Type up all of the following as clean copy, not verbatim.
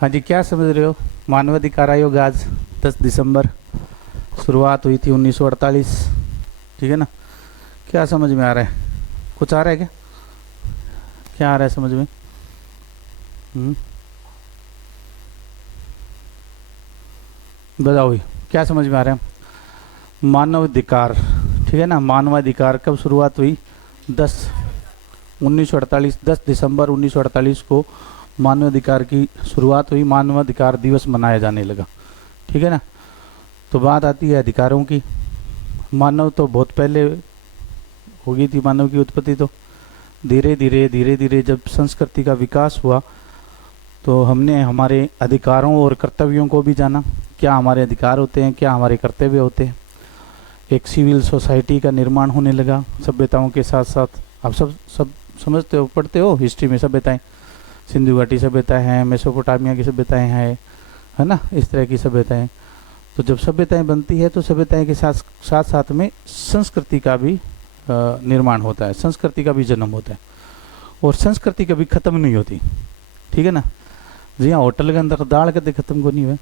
हाँ जी, क्या समझ रहे हो? मानवाधिकार आयोग आज 10 दिसंबर शुरुआत हुई थी 1948। ठीक है ना? क्या समझ में आ रहा है? कुछ आ रहा है क्या? क्या आ रहा है समझ में? हम्म, बताओ भाई, क्या समझ में आ रहा है? मानवाधिकार, ठीक है ना? मानवाधिकार कब शुरुआत हुई? 10 दिसंबर 1948 को मानवाधिकार की शुरुआत हुई। मानवाधिकार दिवस मनाया जाने लगा। ठीक है ना? तो बात आती है अधिकारों की। मानव तो बहुत पहले हो गई थी, मानव की उत्पत्ति तो धीरे धीरे जब संस्कृति का विकास हुआ तो हमने हमारे अधिकारों और कर्तव्यों को भी जाना। क्या हमारे अधिकार होते हैं, क्या हमारे कर्तव्य होते हैं। एक सिविल सोसाइटी का निर्माण होने लगा सभ्यताओं के साथ साथ। आप सब सब समझते हो, पढ़ते हो हिस्ट्री में सभ्यताएं। सिंधु घाटी सभ्यता है, मेसोपोटामिया की सभ्यताएं हैं, है ना? इस तरह की सभ्यताएं। तो जब सभ्यताएं बनती है तो सभ्यताएं के साथ साथ साथ में संस्कृति का भी निर्माण होता है, संस्कृति का भी जन्म होता है। और संस्कृति कभी ख़त्म नहीं होती। ठीक है ना? जी हाँ, होटल के अंदर दाल कदे ख़त्म को नहीं हुआ।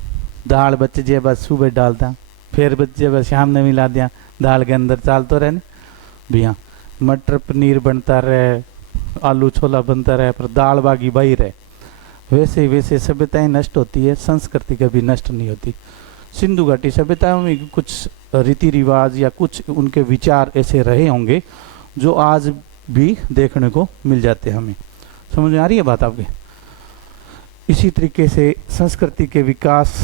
दाल बच जाए बस सुबह डालता, फिर बच जाए बस शाम ने मिला दिया, दाल के अंदर चाल तो रहने भैया। मटर पनीर बनता रहे, आलू छोला बनता रहे, पर दाल बागी बाही रहे। वैसे वैसे सभ्यताएं नष्ट होती है, संस्कृति कभी नष्ट नहीं होती। सिंधु घाटी सभ्यताओं में कुछ रीति रिवाज या कुछ उनके विचार ऐसे रहे होंगे जो आज भी देखने को मिल जाते हैं हमें। समझ में आ रही है बात आपके? इसी तरीके से संस्कृति के विकास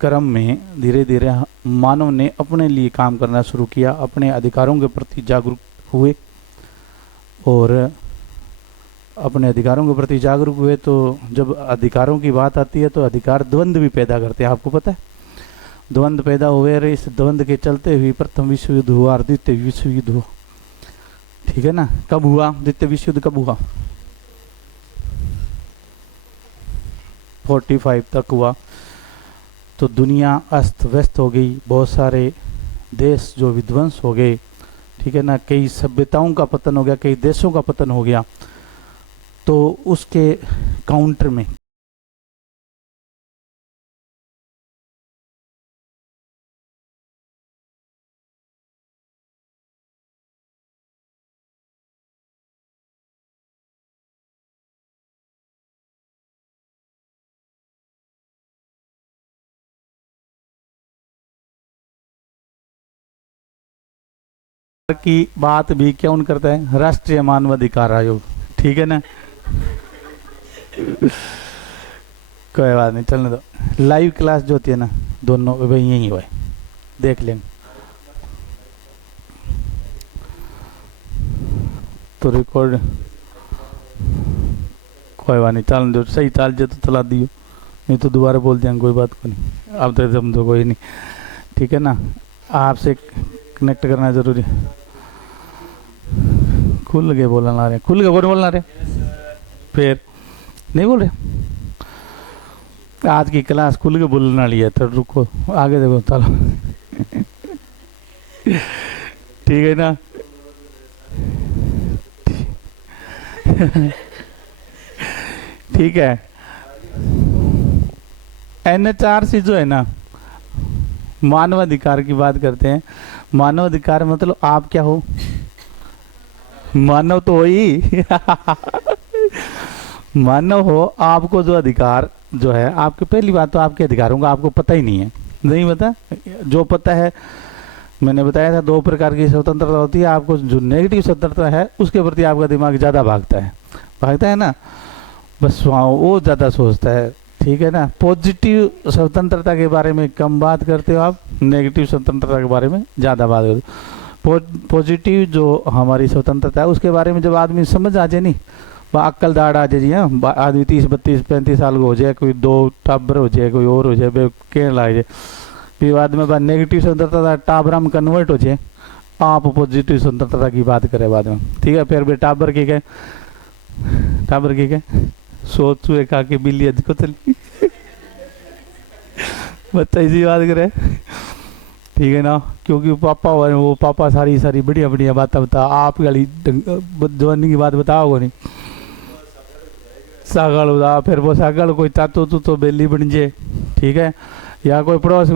क्रम में धीरे धीरे मानव ने अपने लिए काम करना शुरू किया, अपने अधिकारों के प्रति जागरूक हुए। और अपने अधिकारों के प्रति जागरूक हुए तो जब अधिकारों की बात आती है तो अधिकार द्वंद्व भी पैदा करते हैं। आपको पता है? द्वंद्व पैदा हुए और इस द्वंद्व के चलते हुए प्रथम विश्व युद्ध हुआ और द्वितीय विश्व युद्ध हुआ। ठीक है ना? कब हुआ द्वितीय विश्व युद्ध? कब हुआ? 45 तक हुआ। तो दुनिया अस्त व्यस्त हो गई, बहुत सारे देश जो विध्वंस हो गए। ठीक है ना? कई सभ्यताओं का पतन हो गया, कई देशों का पतन हो गया। तो उसके काउंटर में की बात भी कौन करता है? राष्ट्रीय मानवाधिकार आयोग। ठीक है ना? कोई बात नहीं, चलने दो। लाइव क्लास जो होती है ना, दोनों भाई यही हुआ है, देख लेंगे। तो रिकॉर्ड कोई बात नहीं, चल दो। सही चाल जो तो चला दियो, नहीं तो दोबारा बोल दिया कोई बात को नहीं। अब तो समझो कोई नहीं। ठीक है ना? आपसे कनेक्ट करना जरूरी। खुल के बोलना रहे, खुल के बोलना रहे, फिर नहीं बोल रहे। आज की क्लास खुल के बोलने वाली है, तो रुको आगे देखो, चलो। ठीक है ना? ठीक है। NHRC जो है ना, मानवाधिकार की बात करते हैं। मानवाधिकार मतलब आप क्या हो? मानव तो हो ही। मानव हो। आपको जो अधिकार जो है, आपके पहली बात तो आपके अधिकारों का आपको पता ही नहीं है। नहीं पता? जो पता है, मैंने बताया था 2 प्रकार की स्वतंत्रता होती है। आपको जो नेगेटिव स्वतंत्रता है उसके प्रति आपका दिमाग ज़्यादा भागता है ना, बस वहाँ वो ज़्यादा सोचता है। ठीक है ना? पॉजिटिव स्वतंत्रता के बारे में कम बात करते हो आप, नेगेटिव स्वतंत्रता के बारे में ज़्यादा बात करते हो। पॉजिटिव जो हमारी स्वतंत्रता है उसके बारे में जब आदमी समझ आ जाए, नहीं अक्ल दाड़ आ जाए जी। हाँ, आदमी 30 32 35 साल को हो जाए, कोई 2 टाबर हो जाए, कोई और हो जाए, कहने लग जाए, फिर बाद में बात नेगेटिव स्वतंत्रता टाबरा में कन्वर्ट हो जाए। आप पॉजिटिव स्वतंत्रता की बात करें बाद में। ठीक है? फिर टाबर की क्या, टाबर की क्या सोच चुए खा के बिल्ली अज को चली। बच्चा इसी बात करे। ठीक है ना? क्योंकि पापा हुआ वो पापा सारी सारी बढ़िया बढ़िया बातें बता, आप गाली जवानी की बात बताओगे नहीं। सागल उदा, फिर वो सागल कोई तातो तू तो बेली बन जे, ठीक है। या कोई पड़ोस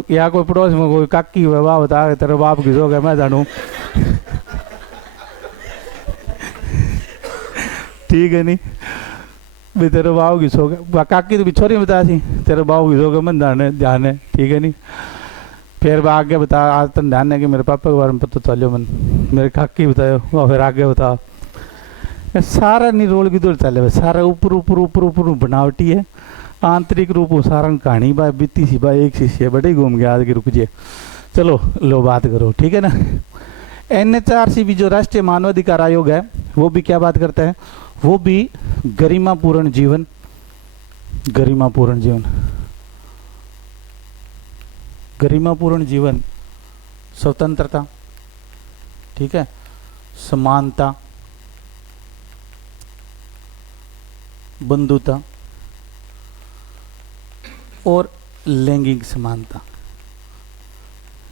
में कोई काकी हुआ वाह बता तेरे बाप घिसो गया मैं जानू ठीक है नहीं भी तेरे बाप घिसो गया, काकी तो बिछोरी बता सी तेरे बाप घिसो गया मैं ध्यान है, ठीक है नहीं। फिर आगे बता, आज तक ध्यान है कि मेरे पापा के बारे में पता चलो मन, मेरे काकी बतायो, फिर आगे बता। सारा नहीं रोल की दौड़ चले, सारा ऊपर ऊपर ऊपर ऊपर बनावटी है, आंतरिक रूप सारा कहानी बाय बीती सी बाय एक सी बड़ी घूम गया आज की, रुक जे चलो लो बात करो, ठीक है ना। NHRC भी जो राष्ट्रीय मानवाधिकार आयोग है वो भी क्या बात करता है, वो भी गरिमापूर्ण जीवन, गरिमापूर्ण जीवन, गरिमापूर्ण जीवन, स्वतंत्रता, ठीक है, समानता, बंधुता और लैंगिक समानता।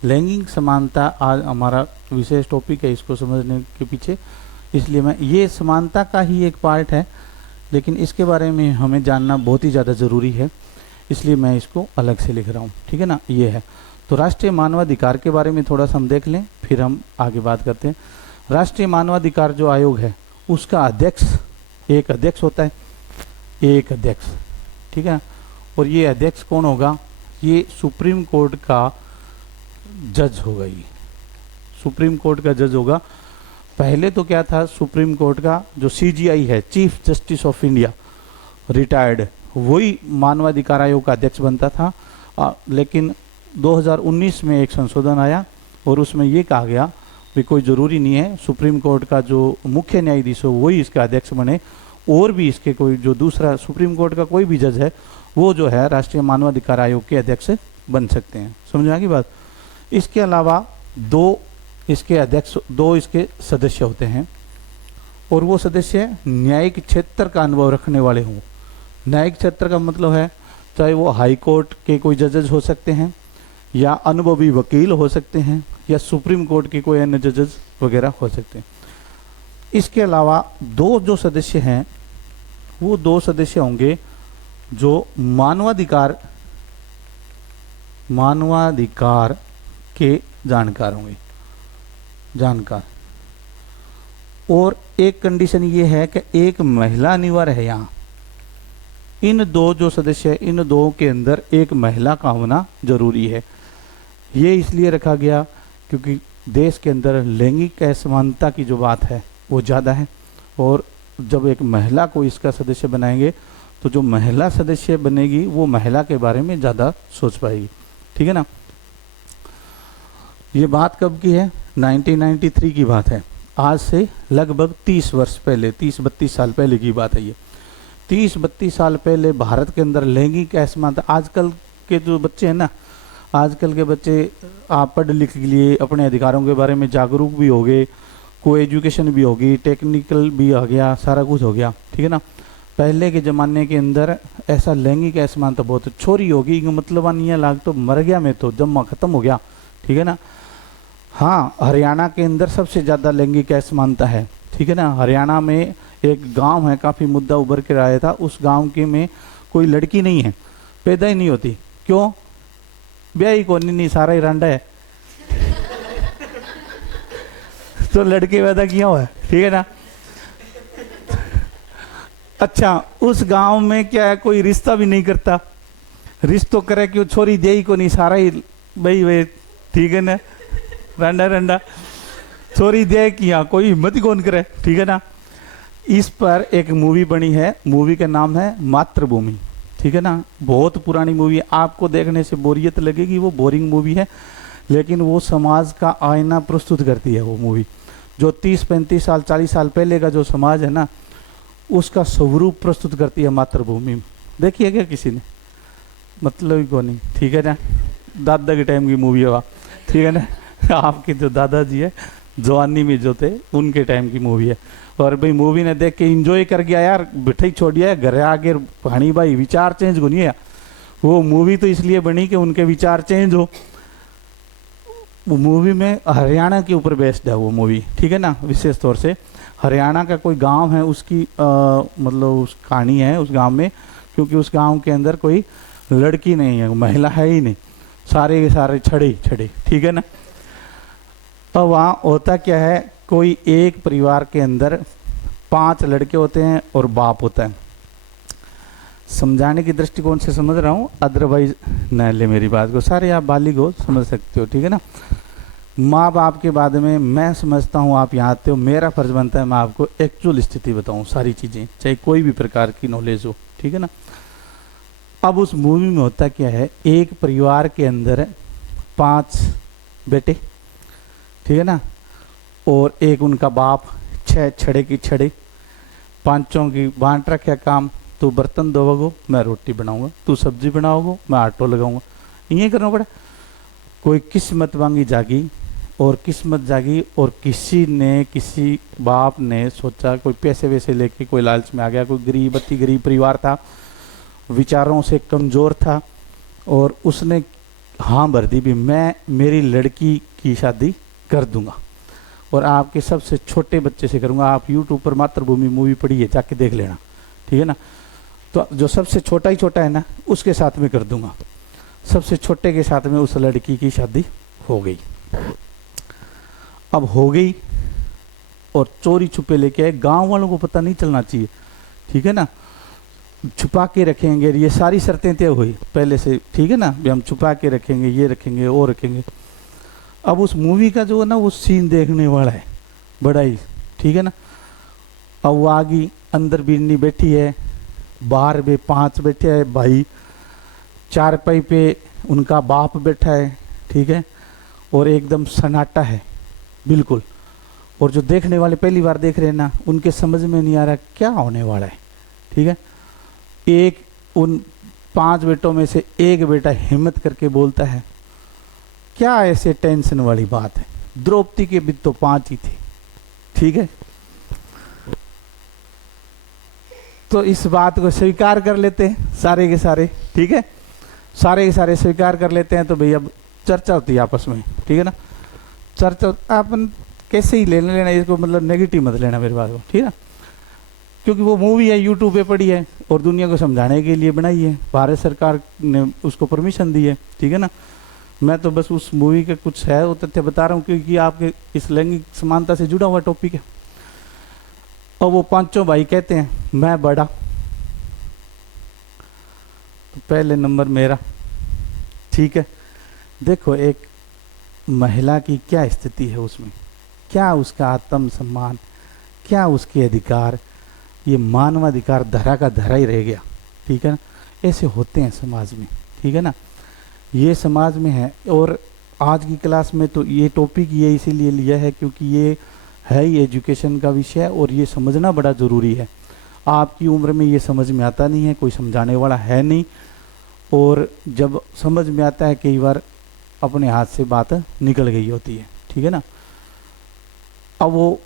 लैंगिक समानता आज हमारा विशेष टॉपिक है इसको समझने के पीछे, इसलिए मैं ये समानता का ही एक पार्ट है, लेकिन इसके बारे में हमें जानना बहुत ही ज़्यादा ज़रूरी है, इसलिए मैं इसको अलग से लिख रहा हूँ, ठीक है ना। ये है तो राष्ट्रीय मानवाधिकार के बारे में थोड़ा सा हम देख लें, फिर हम आगे बात करते हैं। राष्ट्रीय मानवाधिकार जो आयोग है उसका अध्यक्ष, एक अध्यक्ष होता है, एक अध्यक्ष, ठीक है। और ये अध्यक्ष कौन होगा, ये सुप्रीम कोर्ट का जज होगा, ये सुप्रीम कोर्ट का जज होगा। पहले तो क्या था, सुप्रीम कोर्ट का जो CJI है, chief justice of India, retired, वही मानवाधिकार आयोग का अध्यक्ष बनता था। लेकिन 2019 में एक संशोधन आया और उसमें ये कहा गया कि कोई ज़रूरी नहीं है सुप्रीम कोर्ट का जो मुख्य न्यायाधीश हो वही इसका अध्यक्ष बने, और भी इसके कोई जो दूसरा सुप्रीम कोर्ट का कोई भी जज है वो जो है राष्ट्रीय मानवाधिकार आयोग के अध्यक्ष बन सकते हैं। समझ में आ गई बात। इसके अलावा दो इसके अध्यक्ष, दो इसके सदस्य होते हैं, और वो सदस्य न्यायिक क्षेत्र का अनुभव रखने वाले हों। न्यायिक क्षेत्र का मतलब है चाहे वो हाई कोर्ट के कोई जजेस हो सकते हैं, या अनुभवी वकील हो सकते हैं, या सुप्रीम कोर्ट के कोई अन्य जजेस वगैरह हो सकते हैं। इसके अलावा दो जो सदस्य हैं वो दो सदस्य होंगे जो मानवाधिकार के जानकार होंगे, जानकार। और एक कंडीशन ये है कि एक महिला अनिवार्य है यहाँ। इन दो जो सदस्य, इन दो के अंदर एक महिला का होना जरूरी है। ये इसलिए रखा गया क्योंकि देश के अंदर लैंगिक असमानता की जो बात है वो ज़्यादा है, और जब एक महिला को इसका सदस्य बनाएंगे तो जो महिला सदस्य बनेगी वो महिला के बारे में ज़्यादा सोच पाएगी, ठीक है ना। ये बात कब की है, 1993 की बात है, आज से लगभग 30 वर्ष पहले, 30-32 साल पहले की बात है ये। 30-32 साल पहले भारत के अंदर लैंगिक असमानता, आजकल के जो बच्चे हैं ना, आजकल के बच्चे आप पढ़ लिख लिए, अपने अधिकारों के बारे में जागरूक भी हो गए, को एजुकेशन भी होगी, टेक्निकल भी आ गया, सारा कुछ हो गया, ठीक है ना। पहले के ज़माने के अंदर ऐसा लैंगिक असमानता बहुत, छोरी होगी मतलब नहीं लाग तो मर गया मैं तो जम्मा ख़त्म हो गया, ठीक है ना। हाँ, हरियाणा के अंदर सबसे ज़्यादा लैंगिक असमानता है, ठीक है ना। हरियाणा में एक गांव है, काफ़ी मुद्दा उभर कर आया था, उस गांव के में कोई लड़की नहीं है, पैदा ही नहीं होती। क्यों? ब्याह ही कौन नहीं, सारा ही रंडा है तो लड़के पैदा किया हुआ है, ठीक है ना। अच्छा, उस गांव में क्या है, कोई रिश्ता भी नहीं करता, रिश्तो करे क्यों, छोरी दे ही को नहीं, सारा ही भाई ठीक है ना, रंडा रंडा छोरी दे किया, कोई हिम्मत ही कौन करे, ठीक है ना। इस पर एक मूवी बनी है, मूवी का नाम है मातृभूमि, ठीक है ना। बहुत पुरानी मूवी है, आपको देखने से बोरियत लगेगी, वो बोरिंग मूवी है, लेकिन वो समाज का आईना प्रस्तुत करती है वो मूवी। जो 30-35 साल 40 साल पहले का जो समाज है ना, उसका स्वरूप प्रस्तुत करती है मातृभूमि। देखिए क्या किसी ने, मतलब ही को नहीं, ठीक है ना। दादा के टाइम की मूवी है वह, ठीक है ना। आपके जो दादाजी है जवानी में जो थे उनके टाइम की मूवी है, और भाई मूवी ने देख के इंजॉय कर गया यार, बिठाई छोड़ दिया घर आगे पानी भाई, विचार चेंज को नहीं है। वो मूवी तो इसलिए बनी कि उनके विचार चेंज हो। वो मूवी में हरियाणा के ऊपर बेस्ड है वो मूवी, ठीक है ना। विशेष तौर से हरियाणा का कोई गांव है, उसकी मतलब उस कहानी है उस गांव में, क्योंकि उस गांव के अंदर कोई लड़की नहीं है, महिला है ही नहीं, सारे के सारे छड़े छड़े, ठीक है ना। तो वहाँ होता क्या है, कोई एक परिवार के अंदर 5 लड़के होते हैं और बाप होता है। समझाने की दृष्टिकोण से समझ रहा हूँ, अदरवाइज न ले मेरी बात को, सारे आप बालिग हो समझ सकते हो, ठीक है ना। माँ बाप के बाद में मैं समझता हूँ आप यहाँ आते हो, मेरा फर्ज बनता है मैं आपको एक्चुअल स्थिति बताऊँ, सारी चीज़ें चाहे कोई भी प्रकार की नॉलेज हो, ठीक है ना। अब उस मूवी में होता क्या है, एक परिवार के अंदर 5 बेटे, ठीक है ना, और एक उनका बाप, 6 छड़े की छड़े, 5 की बांट रखा काम, तू बर्तन धोओगे मैं रोटी बनाऊंगा, तू सब्जी बनाओगे मैं आटो लगाऊंगा, ये करना पड़ा। कोई किस्मत मांगी जागी और किस्मत जागी, और किसी बाप ने सोचा, कोई पैसे वैसे लेके कोई लालच में आ गया, कोई गरीब परिवार था, विचारों से कमज़ोर था, और उसने हाँ भर दी भी मैं मेरी लड़की की शादी कर दूंगा और आपके सबसे छोटे बच्चे से करूंगा। आप यूट्यूब पर मातृभूमि मूवी पढ़िए, जाके देख लेना, ठीक है ना। तो जो सबसे छोटा ही छोटा है ना, उसके साथ में कर दूंगा। सबसे छोटे के साथ में उस लड़की की शादी हो गई। अब हो गई और चोरी छुपे लेके आए, गांव वालों को पता नहीं चलना चाहिए, ठीक है ना, छुपा के रखेंगे, ये सारी शर्तें तय हुई पहले से, ठीक है ना, भी हम छुपा के रखेंगे, ये रखेंगे वो रखेंगे। अब उस मूवी का जो है ना वो सीन देखने वाला है बड़ा ही, ठीक है ना। अब वो आगे अंदर बिन्नी बैठी है, बाहर भी 5 बैठे हैं भाई, 4 पाई पे उनका बाप बैठा है, ठीक है, और एकदम सन्नाटा है बिल्कुल। और जो देखने वाले पहली बार देख रहे हैं ना, उनके समझ में नहीं आ रहा क्या होने वाला है, ठीक है। एक उन 5 बेटों में से एक बेटा हिम्मत करके बोलता है, क्या ऐसे टेंशन वाली बात है, द्रौपदी के भी तो 5 ही थे, ठीक है। तो इस बात को स्वीकार कर लेते हैं सारे के सारे, ठीक है, सारे के सारे स्वीकार कर लेते हैं। तो भैया अब चर्चा होती है आपस में, ठीक है ना। चर्चा अपन कैसे ही लेना इसको, मतलब नेगेटिव मत लेना मेरी बात को, ठीक है, क्योंकि वो मूवी है यूट्यूब पे पड़ी है और दुनिया को समझाने के लिए बनाई है, भारत सरकार ने उसको परमिशन दी है, ठीक है ना। मैं तो बस उस मूवी के कुछ है वो तथ्य बता रहा हूँ, क्योंकि आपके इस लैंगिक समानता से जुड़ा हुआ टॉपिक है। और वो 5 भाई कहते हैं मैं बड़ा, तो पहले नंबर मेरा, ठीक है। देखो एक महिला की क्या स्थिति है उसमें, क्या उसका आत्म सम्मान, क्या उसके अधिकार, ये मानवाधिकार धरा का धरा ही रह गया, ठीक है ना। ऐसे होते हैं समाज में, ठीक है ना, ये समाज में है। और आज की क्लास में तो ये टॉपिक ये इसीलिए लिया है क्योंकि ये है ही एजुकेशन का विषय और ये समझना बड़ा ज़रूरी है। आपकी उम्र में ये समझ में आता नहीं है, कोई समझाने वाला है नहीं, और जब समझ में आता है कई बार अपने हाथ से बात निकल गई होती है, ठीक है ना। अब वो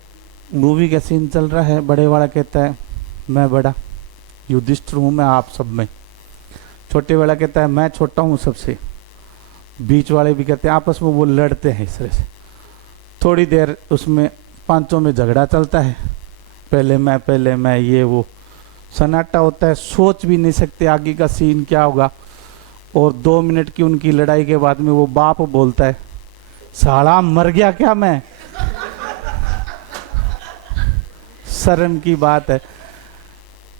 मूवी का सीन चल रहा है, बड़े वाला कहता है मैं बड़ा युधिष्ठिर हूँ मैं आप सब में, छोटे वाला कहता है मैं छोटा हूँ सबसे, बीच वाले भी कहते हैं, आपस में वो लड़ते हैं इस तरह से। थोड़ी देर उसमें 5 में झगड़ा चलता है, पहले मैं ये वो, सन्नाटा होता है, सोच भी नहीं सकते आगे का सीन क्या होगा। और 2 मिनट की उनकी लड़ाई के बाद में वो बाप बोलता है साला मर गया क्या मैं, शर्म की बात है,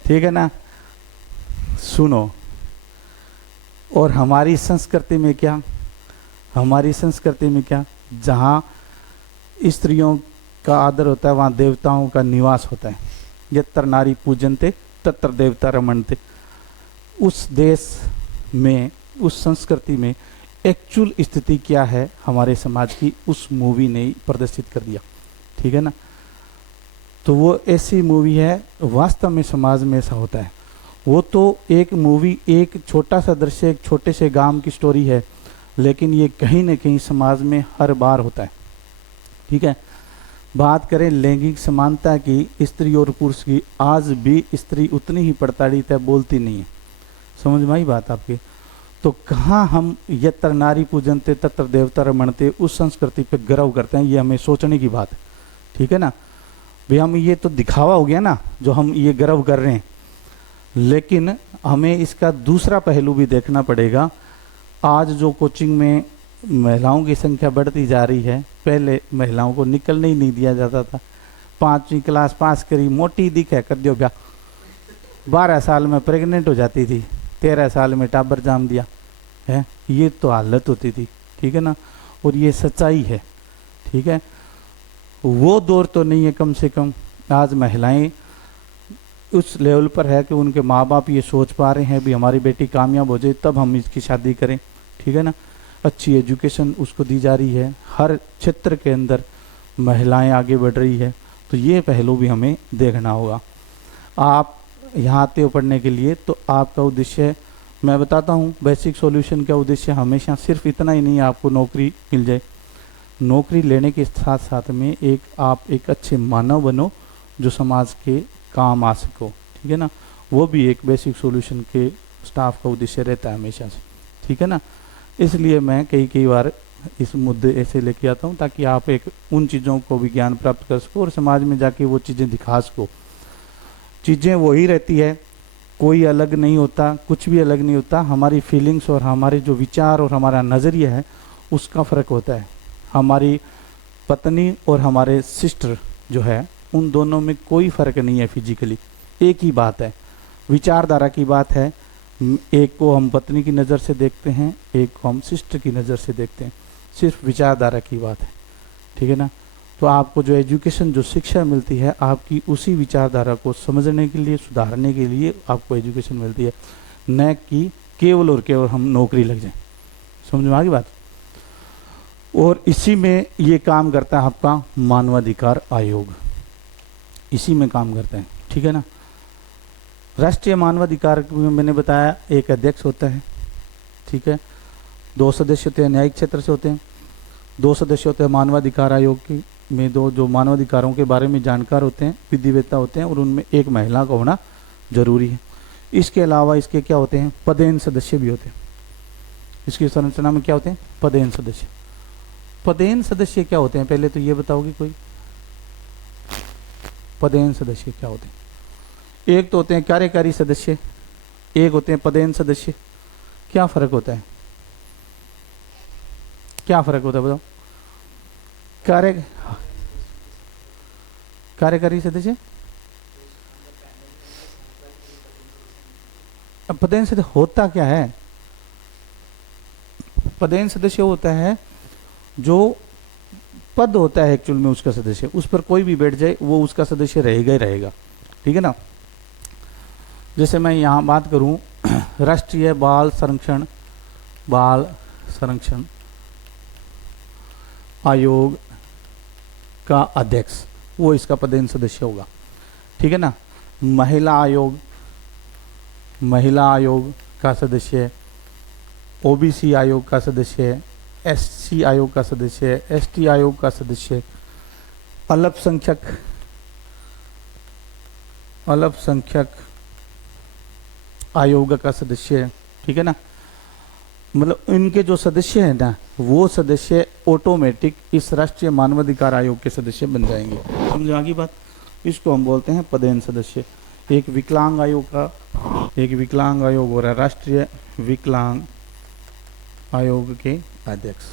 ठीक है ना। सुनो, और हमारी संस्कृति में क्या, हमारी संस्कृति में क्या, जहाँ स्त्रियों का आदर होता है वहाँ देवताओं का निवास होता है। यत्र नारी पूजनते तत्र देवता रमणते। उस देश में, उस संस्कृति में एक्चुअल स्थिति क्या है हमारे समाज की, उस मूवी ने प्रदर्शित कर दिया, ठीक है ना। तो वो ऐसी मूवी है, वास्तव में समाज में ऐसा होता है। वो तो एक मूवी, एक छोटा सा दृश्य, एक छोटे से गांव की स्टोरी है, लेकिन ये कहीं न कहीं समाज में हर बार होता है, ठीक है। बात करें लैंगिक समानता की, स्त्री और पुरुष की, आज भी स्त्री उतनी ही प्रताड़ित है, बोलती नहीं है, समझ में आई बात आपकी। तो कहाँ हम यत्र नारी पूजनते तत्र देवता रमणते उस संस्कृति पे गर्व करते हैं, ये हमें सोचने की बात है। ठीक है ना भाई, हम ये तो दिखावा हो गया ना जो हम ये गर्व कर रहे हैं, लेकिन हमें इसका दूसरा पहलू भी देखना पड़ेगा। आज जो कोचिंग में महिलाओं की संख्या बढ़ती जा रही है, पहले महिलाओं को निकलने ही नहीं दिया जाता था। 5वीं क्लास पास करी, मोटी दिखे कर दियो ब्याह, 12 साल में प्रेग्नेंट हो जाती थी, 13 साल में टाबर जाम दिया है, ये तो हालत होती थी। ठीक है ना, और ये सच्चाई है। ठीक है, वो दौर तो नहीं है। कम से कम आज महिलाएं उस लेवल पर है कि उनके माँ बाप ये सोच पा रहे हैं भी हमारी बेटी कामयाब हो जाए तब हम इसकी शादी करें। ठीक है ना, अच्छी एजुकेशन उसको दी जा रही है, हर क्षेत्र के अंदर महिलाएं आगे बढ़ रही है। तो ये पहलू भी हमें देखना होगा। आप यहाँ आते हो पढ़ने के लिए, तो आपका उद्देश्य मैं बताता हूँ, बेसिक सॉल्यूशन का उद्देश्य हमेशा सिर्फ इतना ही नहीं आपको नौकरी मिल जाए। नौकरी लेने के साथ साथ में आप एक अच्छे मानव बनो जो समाज के काम आ सको। ठीक है ना, वो भी एक बेसिक सॉल्यूशन के स्टाफ का उद्देश्य रहता है हमेशा से। ठीक है ना, इसलिए मैं कई बार इस मुद्दे ऐसे लेके आता हूँ ताकि आप एक उन चीज़ों को भी ज्ञान प्राप्त कर सको और समाज में जाके वो चीज़ें दिखा सको। चीज़ें वही रहती है, कोई अलग नहीं होता, कुछ भी अलग नहीं होता। हमारी फीलिंग्स और हमारे जो विचार और हमारा नज़रिया है उसका फ़र्क होता है। हमारी पत्नी और हमारे सिस्टर जो है उन दोनों में कोई फ़र्क नहीं है फिजिकली, एक ही बात है, विचारधारा की बात है। एक को हम पत्नी की नज़र से देखते हैं, एक को हम सिस्टर की नज़र से देखते हैं, सिर्फ विचारधारा की बात है। ठीक है ना, तो आपको जो एजुकेशन जो शिक्षा मिलती है आपकी उसी विचारधारा को समझने के लिए, सुधारने के लिए आपको एजुकेशन मिलती है, न कि केवल और केवल हम नौकरी लग जाएं। समझ में आ गई बात। और इसी में ये काम करता है आपका मानवाधिकार आयोग, इसी में काम करते हैं। ठीक है ना, राष्ट्रीय मानवाधिकार में मैंने बताया एक अध्यक्ष होता है। ठीक है, 2 सदस्य होते हैं न्यायिक क्षेत्र से होते हैं, 2 सदस्य होते हैं मानवाधिकार आयोग के में, 2 जो मानवाधिकारों के बारे में जानकार होते हैं, विधिवेत्ता होते हैं, और उनमें एक महिला का होना जरूरी है। इसके अलावा इसके क्या होते हैं, पदेन सदस्य भी होते हैं। इसकी संरचना में क्या होते हैं, पदेन सदस्य। पदेन सदस्य क्या होते हैं, पहले तो ये बताओगे कोई, पदेन सदस्य क्या होते हैं? एक तो होते हैं कार्यकारी सदस्य, एक होते हैं पदेन सदस्य। क्या फर्क होता है, क्या फर्क होता है बताओ? कार्यकारी सदस्य, अब पदेन सदस्य होता क्या है? पदेन सदस्य होता है जो पद होता है एक्चुअल में उसका सदस्य, उस पर कोई भी बैठ जाए वो उसका सदस्य रहेगा ही रहेगा। ठीक है ना, जैसे मैं यहाँ बात करूँ राष्ट्रीय बाल संरक्षण आयोग का अध्यक्ष, वो इसका पदेन सदस्य होगा। ठीक है ना, महिला आयोग का सदस्य, ओबीसी आयोग का सदस्य, एससी आयोग का सदस्य, एसटी आयोग का सदस्य, अल्पसंख्यक आयोग का सदस्य। ठीक है ना, मतलब इनके जो सदस्य हैं ना, वो सदस्य ऑटोमेटिक इस राष्ट्रीय मानवाधिकार आयोग के सदस्य बन जाएंगे। समझ आ गई बात? इसको हम बोलते हैं पदेन सदस्य। एक विकलांग आयोग हो रहा है राष्ट्रीय विकलांग आयोग के अध्यक्ष,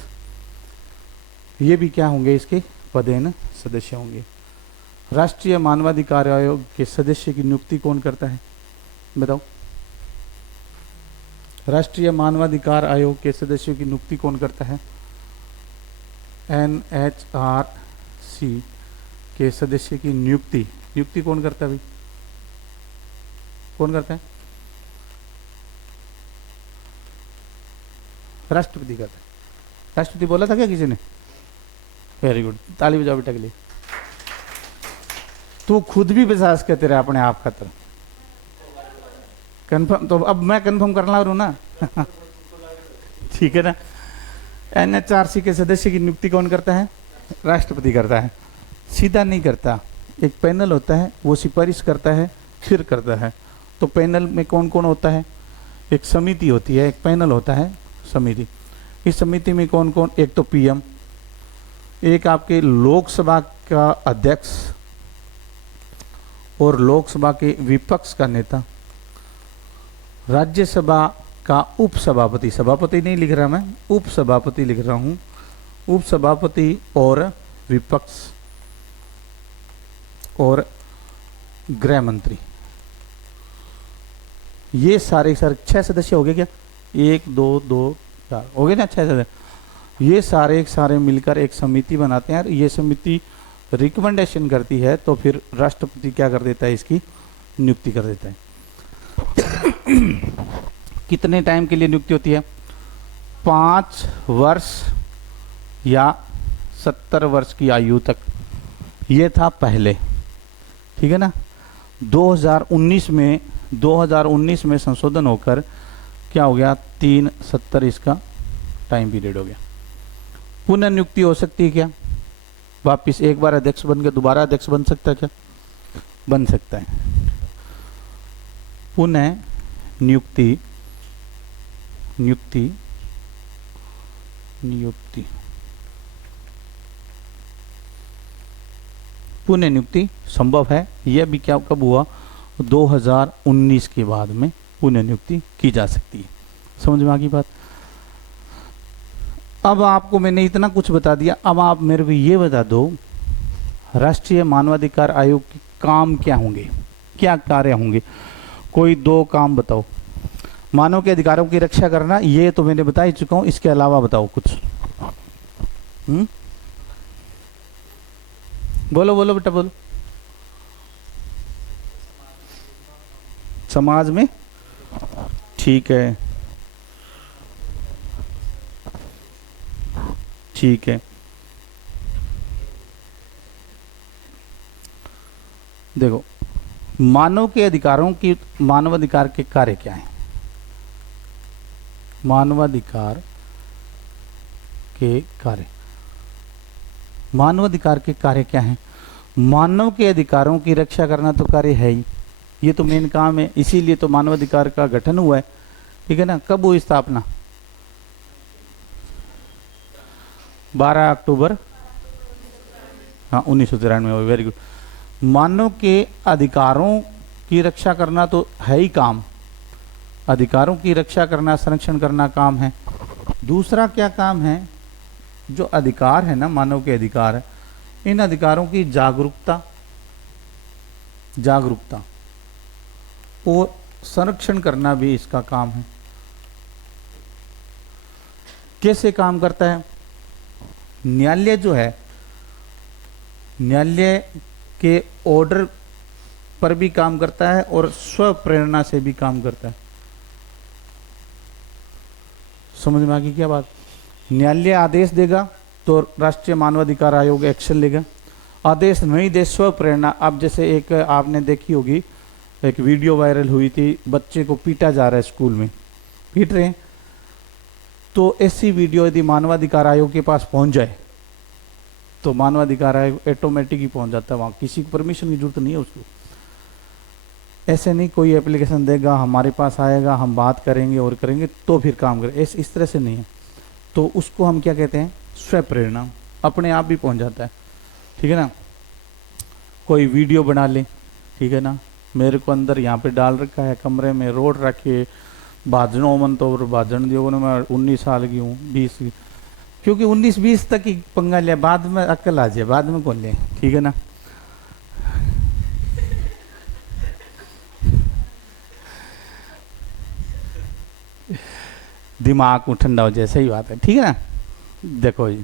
ये भी क्या होंगे, इसके पदेन सदस्य होंगे। राष्ट्रीय मानवाधिकार आयोग के सदस्य की नियुक्ति कौन करता है बताओ? राष्ट्रीय मानवाधिकार आयोग के सदस्यों की नियुक्ति कौन करता है? NHRC के सदस्य की नियुक्ति कौन करता है भाई? कौन करता है? राष्ट्रपति करता है। राष्ट्रपति बोला था क्या किसी ने? वेरी गुड, ताली बजाओ बेटा के लिए। तू खुद भी विश्वास करते रहे अपने आप खातर। कंफर्म तो अब मैं कंफर्म करना हूं ना ठीक है ना। NHRC के सदस्य की नियुक्ति कौन करता है? राष्ट्रपति करता है। सीधा नहीं करता, एक पैनल होता है, वो सिफारिश करता है फिर करता है। तो पैनल में कौन कौन होता है? एक समिति होती है, एक पैनल होता है समिति। इस समिति में कौन कौन, एक तो पीएम, एक आपके लोकसभा का अध्यक्ष और लोकसभा के विपक्ष का नेता, राज्यसभा का उपसभापति, सभापति नहीं लिख रहा मैं, उपसभापति लिख रहा हूं, उपसभापति और विपक्ष और गृह मंत्री। ये सारे 6 सदस्य हो गए क्या, 1 2 2 4 हो गए ना, 6 सदस्य। ये सारे मिलकर एक समिति बनाते हैं। ये समिति रिकमेंडेशन करती है तो फिर राष्ट्रपति क्या कर देता है, इसकी नियुक्ति कर देता है। कितने टाइम के लिए नियुक्ति होती है, 5 वर्ष या 70 वर्ष की आयु तक। ये था पहले, ठीक है ना। 2019 में संशोधन होकर क्या हो गया, 370 इसका टाइम पीरियड हो गया। पुनः नियुक्ति हो सकती है क्या, वापिस एक बार अध्यक्ष बन के दोबारा अध्यक्ष बन सकता है क्या, बन सकता है। पुनः नियुक्ति पुनः नियुक्ति संभव है। यह भी क्या कब हुआ, 2019 के बाद में पुनः नियुक्ति की जा सकती है। समझ में आ गई बात। अब आपको मैंने इतना कुछ बता दिया, अब आप मेरे को ये बता दो राष्ट्रीय मानवाधिकार आयोग के काम क्या होंगे, क्या कार्य होंगे। कोई 2 काम बताओ। मानव के अधिकारों की रक्षा करना, ये तो मैंने बता ही चुका हूं, इसके अलावा बताओ कुछ। बोलो बोलो बेटा बोलो। समाज में, ठीक है, ठीक है। देखो, मानव के अधिकारों की, मानवाधिकार के कार्य क्या है, मानवाधिकार के कार्य, मानवाधिकार के कार्य क्या है। मानव के अधिकारों की रक्षा करना तो कार्य है ही, ये तो मेन काम है, इसीलिए तो मानवाधिकार का गठन हुआ है, ठीक है ना। कब हुई स्थापना, 12 अक्टूबर, हाँ 1993 में हुई। Very good. मानव के अधिकारों की रक्षा करना तो है ही काम, अधिकारों की रक्षा करना, संरक्षण करना काम है। दूसरा क्या काम है, जो अधिकार है ना, मानव के अधिकार है, इन अधिकारों की जागरूकता और संरक्षण करना भी इसका काम है। कैसे काम करता है, न्यायालय जो है, न्यायालय के ऑर्डर पर भी काम करता है और स्व प्रेरणा से भी काम करता है। समझ में आ गई क्या बात। न्यायालय आदेश देगा तो राष्ट्रीय मानवाधिकार आयोग एक्शन लेगा, आदेश नहीं दे स्व प्रेरणा। अब जैसे एक आपने देखी होगी, एक वीडियो वायरल हुई थी, बच्चे को पीटा जा रहा है, स्कूल में पीट रहे हैं, तो ऐसी वीडियो यदि मानवाधिकार आयोग के पास पहुंच जाए तो मानवाधिकार आयोग ऑटोमेटिक ही पहुंच जाता है वहाँ, किसी को परमिशन की जरूरत नहीं है उसको। ऐसे नहीं कोई एप्लीकेशन देगा, हमारे पास आएगा, हम बात करेंगे और करेंगे तो फिर काम करें, इस तरह से नहीं है। तो उसको हम क्या कहते हैं, स्व प्रेरणा, अपने आप भी पहुंच जाता है, ठीक है ना। कोई वीडियो बना ले, ठीक है ना, मेरे को अंदर यहाँ पे डाल रखा है कमरे में, रोड रखे भाजनो मन तो भाजन दियो, मैं 19 साल की हूँ, 20, क्योंकि 19-20 तक ही पंगा लिया, बाद में अक्ल आ जाए, बाद में कौन ले, ठीक है ना। दिमाग को ठंडा हो जाए, सही बात है, ठीक है ना। देखो जी,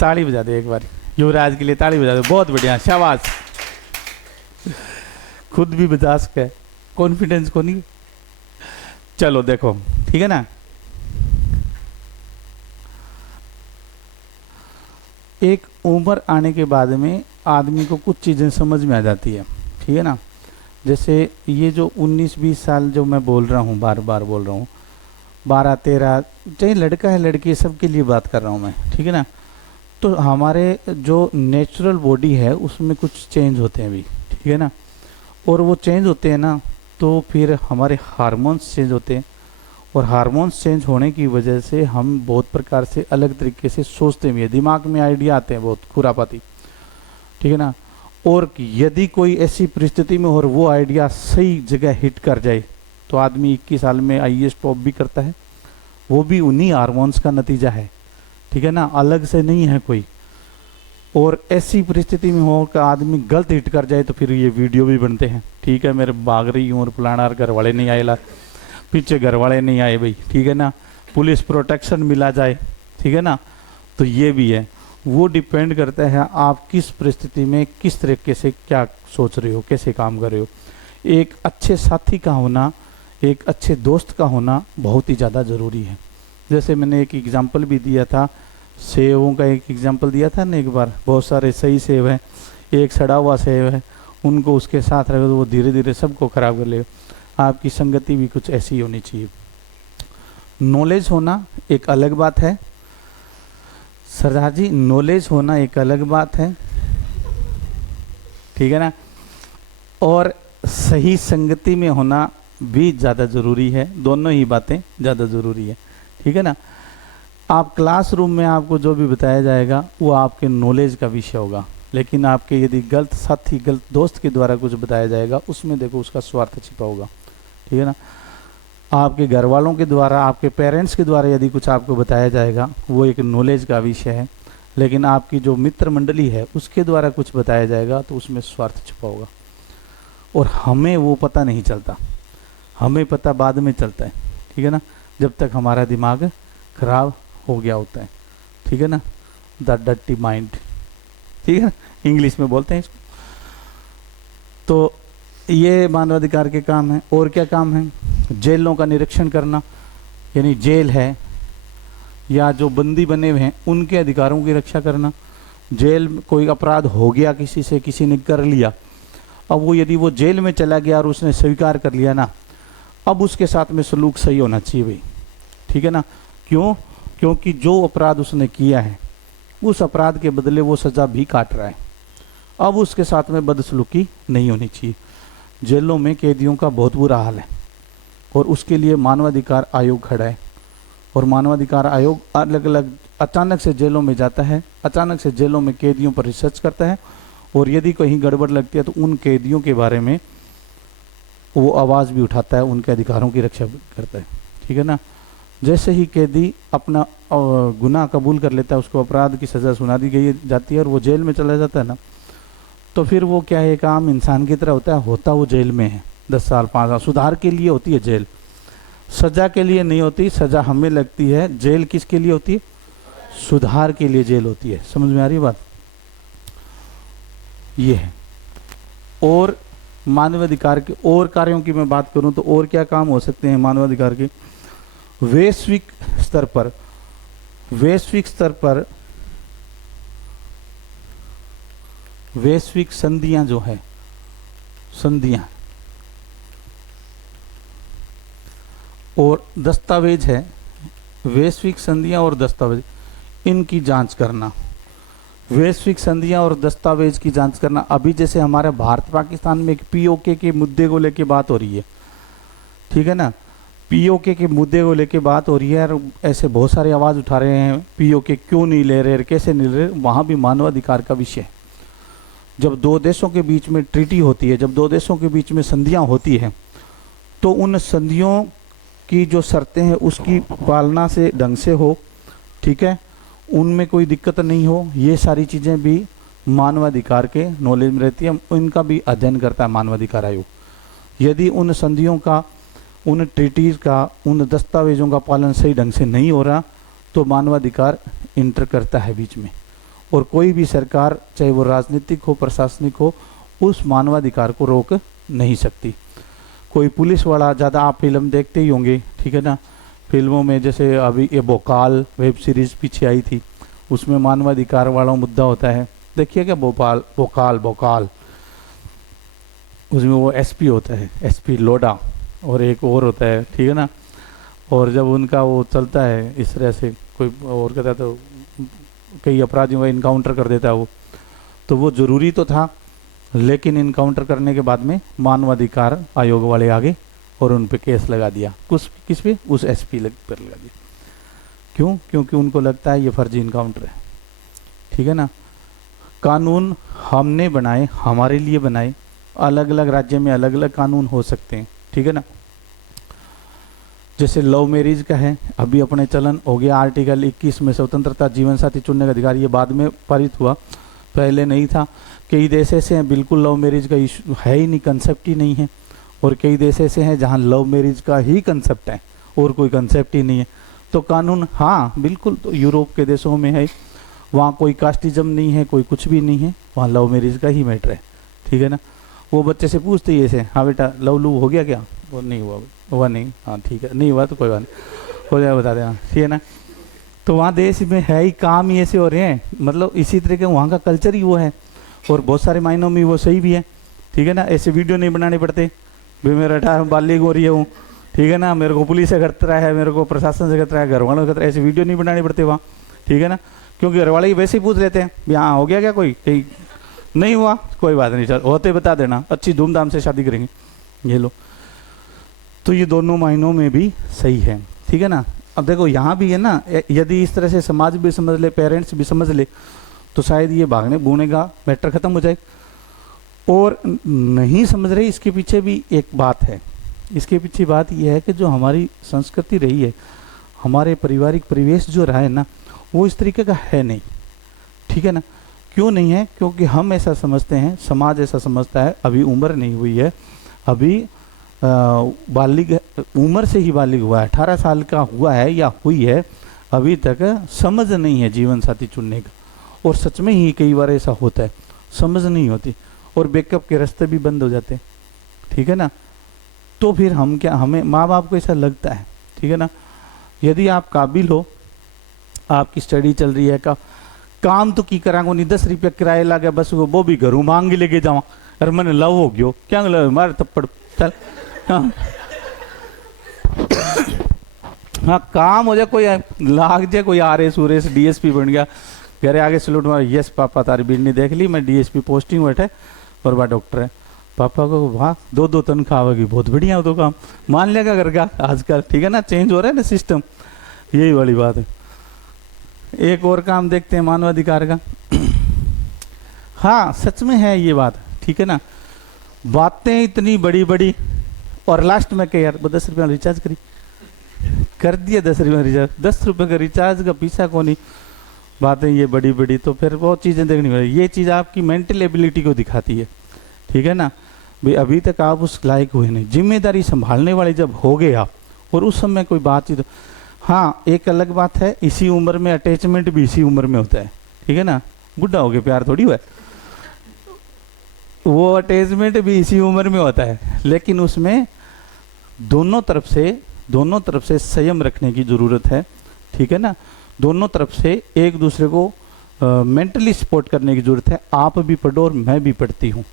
ताली बजा दे एक बार युवराज के लिए, ताली बजा दे, बहुत बढ़िया, शाबाश। खुद भी बजा सके, कॉन्फिडेंस को नहीं। चलो देखो, ठीक है ना। एक उम्र आने के बाद में आदमी को कुछ चीजें समझ में आ जाती है, ठीक है ना। जैसे ये जो 19-20 साल जो मैं बोल रहा हूँ, बार बार बोल रहा हूँ, 12-13, चाहे लड़का है लड़की, सबके लिए बात कर रहा हूँ मैं, ठीक है ना। तो हमारे जो नेचुरल बॉडी है उसमें कुछ चेंज होते हैं अभी, ठीक ठीक है ना। और वो चेंज होते हैं ना, तो फिर हमारे हार्मोन्स चेंज होते हैं, और हार्मोन्स चेंज होने की वजह से हम बहुत प्रकार से अलग तरीके से सोचते भी हैं, दिमाग में आइडिया आते हैं बहुत खुरापाती, ठीक है ना। और यदि कोई ऐसी परिस्थिति में और वो आइडिया सही जगह हिट कर जाए, तो आदमी 21 साल में आईएएस टॉप भी करता है, वो भी उन्हीं हार्मोन्स का नतीजा है, ठीक है ना, अलग से नहीं है कोई। और ऐसी परिस्थिति में हो कि आदमी गलत हिट कर जाए, तो फिर ये वीडियो भी बनते हैं, ठीक है, मेरे भाग रही हूँ और फलाना, घर वाले नहीं आए, ला पीछे घर वाले नहीं आए भाई, ठीक है ना, पुलिस प्रोटेक्शन मिला जाए, ठीक है ना। तो ये भी है, वो डिपेंड करता है आप किस परिस्थिति में किस तरीके से क्या सोच रहे हो, कैसे काम कर रहे हो। एक अच्छे साथी का होना, एक अच्छे दोस्त का होना बहुत ही ज़्यादा ज़रूरी है। जैसे मैंने एक एग्जाम्पल भी दिया था, सेवों का एक एग्जाम्पल दिया था ना एक बार, बहुत सारे सही सेव हैं, एक सड़ा हुआ सेव है, उनको उसके साथ रखो तो वो धीरे धीरे सबको खराब कर लेगा। आपकी संगति भी कुछ ऐसी होनी चाहिए। नॉलेज होना एक अलग बात है सरदार जी, नॉलेज होना एक अलग बात है, ठीक है ना, और सही संगति में होना भी ज़्यादा ज़रूरी है, दोनों ही बातें ज़्यादा ज़रूरी है, ठीक है ना। आप क्लासरूम में आपको जो भी बताया जाएगा वो आपके नॉलेज का विषय होगा, लेकिन आपके यदि गलत साथी, गलत दोस्त के द्वारा कुछ बताया जाएगा, उसमें देखो उसका स्वार्थ छिपा होगा, ठीक है ना। आपके घर वालों के द्वारा, आपके पेरेंट्स के द्वारा यदि कुछ आपको बताया जाएगा, वो एक नॉलेज का विषय है, लेकिन आपकी जो मित्र मंडली है उसके द्वारा कुछ बताया जाएगा तो उसमें स्वार्थ छिपा होगा, और हमें वो पता नहीं चलता, हमें पता बाद में चलता है, ठीक है ना, जब तक हमारा दिमाग खराब हो गया होता है, ठीक है ना, द डर्टी माइंड, ठीक है, इंग्लिश में बोलते हैं इसको। तो ये मानवाधिकार के काम है। और क्या काम है? जेलों का निरीक्षण करना, यानी जेल है या जो बंदी बने हुए हैं उनके अधिकारों की रक्षा करना। जेल में कोई अपराध हो गया किसी से, किसी ने कर लिया, अब वो यदि वो जेल में चला गया और उसने स्वीकार कर लिया ना, अब उसके साथ में सलूक सही होना चाहिए भाई, ठीक है ना। क्यों? क्योंकि जो अपराध उसने किया है उस अपराध के बदले वो सज़ा भी काट रहा है, अब उसके साथ में बदसलूकी नहीं होनी चाहिए। जेलों में कैदियों का बहुत बुरा हाल है, और उसके लिए मानवाधिकार आयोग खड़ा है, और मानवाधिकार आयोग अलग अलग अचानक से जेलों में जाता है, अचानक से जेलों में कैदियों पर रिसर्च करता है, और यदि कहीं गड़बड़ लगती है तो उन कैदियों के बारे में वो आवाज़ भी उठाता है, उनके अधिकारों की रक्षा करता है, ठीक है ना। जैसे ही कैदी अपना गुनाह कबूल कर लेता है, उसको अपराध की सज़ा सुना दी गई जाती है और वो जेल में चला जाता है ना, तो फिर वो क्या है, एक आम इंसान की तरह होता वो जेल में है 10 साल 5 साल, सुधार के लिए होती है जेल, सज़ा के लिए नहीं होती। सज़ा हमें लगती है, जेल किसके लिए होती है? सुधार के लिए जेल होती है। समझ में आ रही बात? ये है। और मानवाधिकार के और कार्यों की मैं बात करूं तो और क्या काम हो सकते हैं मानवाधिकार के? वैश्विक स्तर पर वैश्विक संधियां जो है, संधियां और दस्तावेज है, वैश्विक संधियां और दस्तावेज, इनकी जांच करना, वैश्विक संधियां और दस्तावेज की जांच करना। अभी जैसे हमारे भारत पाकिस्तान में एक पीओके के मुद्दे को लेके बात हो रही है, ठीक है ना, पीओके के मुद्दे को लेके बात हो रही है, और ऐसे बहुत सारे आवाज़ उठा रहे हैं, पीओके क्यों नहीं ले रहे, कैसे नहीं ले रहे, वहाँ भी मानवाधिकार का विषय है। जब दो देशों के बीच में ट्रीटी होती है, जब दो देशों के बीच में संधियां होती हैं, तो उन संधियों की जो शर्तें हैं उसकी पालना से ढंग से हो, ठीक है, उनमें कोई दिक्कत नहीं हो, ये सारी चीज़ें भी मानवाधिकार के नॉलेज में रहती है, इनका भी अध्ययन करता है मानवाधिकार आयोग। यदि उन संधियों का, उन ट्रीटीज़ का, उन दस्तावेजों का पालन सही ढंग से नहीं हो रहा, तो मानवाधिकार इंटर करता है बीच में, और कोई भी सरकार, चाहे वो राजनीतिक हो, प्रशासनिक हो, उस मानवाधिकार को रोक नहीं सकती। कोई पुलिस वाला, ज़्यादा आप फिल्म देखते ही होंगे, ठीक है ना, फिल्मों में जैसे अभी ये भोकाल वेब सीरीज़ पीछे आई थी, उसमें मानवाधिकार वाला मुद्दा होता है, देखिए क्या, भोकाल उसमें वो एसपी होता है, एसपी लोडा, और एक और होता है, ठीक है ना, और जब उनका वो चलता है इस तरह से, कोई और कहता है तो कई अपराधियों का इनकाउंटर कर देता है वो, तो वो ज़रूरी तो था, लेकिन इनकाउंटर करने के बाद में मानवाधिकार आयोग वाले आगे और उन पे केस लगा दिया। किस पे? उस एसपी पर लगा दिया। क्यों? क्योंकि उनको लगता है ये फर्जी इनकाउंटर है। ठीक है ना। कानून हमने बनाए, हमारे लिए बनाए। अलग अलग राज्य में अलग अलग कानून हो सकते हैं। ठीक है ना। जैसे लव मैरिज का है, अभी अपने चलन हो गया आर्टिकल 21 में स्वतंत्रता जीवन साथी चुनने का अधिकार, ये बाद में पारित हुआ, पहले नहीं था। कई देश ऐसे हैं बिल्कुल लव मैरिज का इशू है ही नहीं, कंसेप्ट ही नहीं है, और कई देश ऐसे हैं जहां लव मैरिज का ही कंसेप्ट है और कोई कंसेप्ट ही नहीं है। तो कानून, हाँ बिल्कुल, तो यूरोप के देशों में है, वहाँ कोई कास्टिज्म नहीं है, कोई कुछ भी नहीं है, वहाँ लव मैरिज का ही मैटर है। ठीक है ना। वो बच्चे से पूछते ही ऐसे, हाँ बेटा लव लू हो गया क्या? वो नहीं हुआ नहीं, हाँ ठीक है, नहीं हुआ तो कोई बात नहीं, हो जाए बता देना। ठीक है ना। तो वहाँ देश में है ही, काम ही ऐसे हो रहे हैं, मतलब इसी तरह के वहाँ का कल्चर ही वो है, और बहुत सारे मायनों में वो सही भी है। ठीक है ना। ऐसे वीडियो नहीं बनाने पड़ते, भाई मेरा 18 बालिग हो रही हूँ, ठीक है ना, मेरे को पुलिस से खतरा है, मेरे को प्रशासन से खतरा है, घर वालों से खतरा है, ऐसे वीडियो नहीं बनाने पड़ते वहाँ। ठीक है ना। क्योंकि घर वाले वैसे ही पूछ लेते हैं, भाई हाँ हो गया क्या, कोई कहीं नहीं हुआ, कोई बात नहीं, चल होते बता देना, अच्छी धूमधाम से शादी करेंगे, ये लो। तो ये दोनों मायनों में भी सही है। ठीक है ना। अब देखो यहाँ भी है ना, यदि इस तरह से समाज भी समझ ले, पेरेंट्स भी समझ ले, तो शायद ये भागने बूने का मैटर खत्म हो जाए। और नहीं समझ रहे, इसके पीछे भी एक बात है। इसके पीछे बात यह है कि जो हमारी संस्कृति रही है, हमारे पारिवारिक परिवेश जो रहा है ना, वो इस तरीके का है नहीं। ठीक है ना। क्यों नहीं है? क्योंकि हम ऐसा समझते हैं, समाज ऐसा समझता है, अभी उम्र नहीं हुई है, अभी बालिग, उम्र से ही बालिग हुआ है, 18 साल का हुआ है या हुई है, अभी तक समझ नहीं है जीवन साथी चुनने का। और सच में ही कई बार ऐसा होता है, समझ नहीं होती, और बैकअप के रास्ते भी बंद हो जाते हैं। ठीक है ना। तो फिर हम क्या, हमें माँ बाप को ऐसा लगता है, ठीक है ना, यदि आप काबिल हो, आपकी स्टडी चल रही है, काम तो की करांगो नहीं, 10 रुपया किराया ला गया बस, वो भी घरों मांग के लेके जावा, अरे मैंने लव हो गयो, क्या लव मारे थप्पड़ चल। हाँ हाँ, काम हो जाए, कोई लाग जाए, कोई आर एस उरेस डीएसपी बन गया, घरे आगे सलूट मार, यस पापा तारी बिजनी देख ली, मैं डीएसपी पोस्टिंग बैठे और बा डॉक्टर है, पापा को वाह 2-2 तनख्वाह आवेगी, बहुत बढ़िया हो तो काम मान लेगा घर का आजकल। ठीक है ना। चेंज हो रहा है ना सिस्टम, यही वाली बात है। एक और काम देखते हैं मानवाधिकार का। हाँ सच में है ये बात। ठीक है ना। बातें इतनी बड़ी बड़ी, और लास्ट में क्या यार, 10 रुपये रिचार्ज करी, कर दिया 10 रुपये रिचार्ज, 10 रुपये का रिचार्ज का पीछा को नहीं, बातें ये बड़ी बड़ी। तो फिर वो चीज़ें देखनी पड़ेगी। ये चीज़ आपकी मेंटल एबिलिटी को दिखाती है। ठीक है ना। भाई अभी तक आप उस लायक हुए नहीं, जिम्मेदारी संभालने वाले जब हो गए आप, और उस समय कोई बातचीत, हाँ एक अलग बात है, इसी उम्र में अटैचमेंट भी इसी उम्र में होता है। ठीक है ना। बुढ़ा हो गया प्यार थोड़ी हुआ है, वो अटैचमेंट भी इसी उम्र में होता है, लेकिन उसमें दोनों तरफ से संयम रखने की ज़रूरत है। ठीक है ना। दोनों तरफ से एक दूसरे को मेंटली सपोर्ट करने की ज़रूरत है। आप भी पढ़ो और मैं भी पढ़ती हूँ,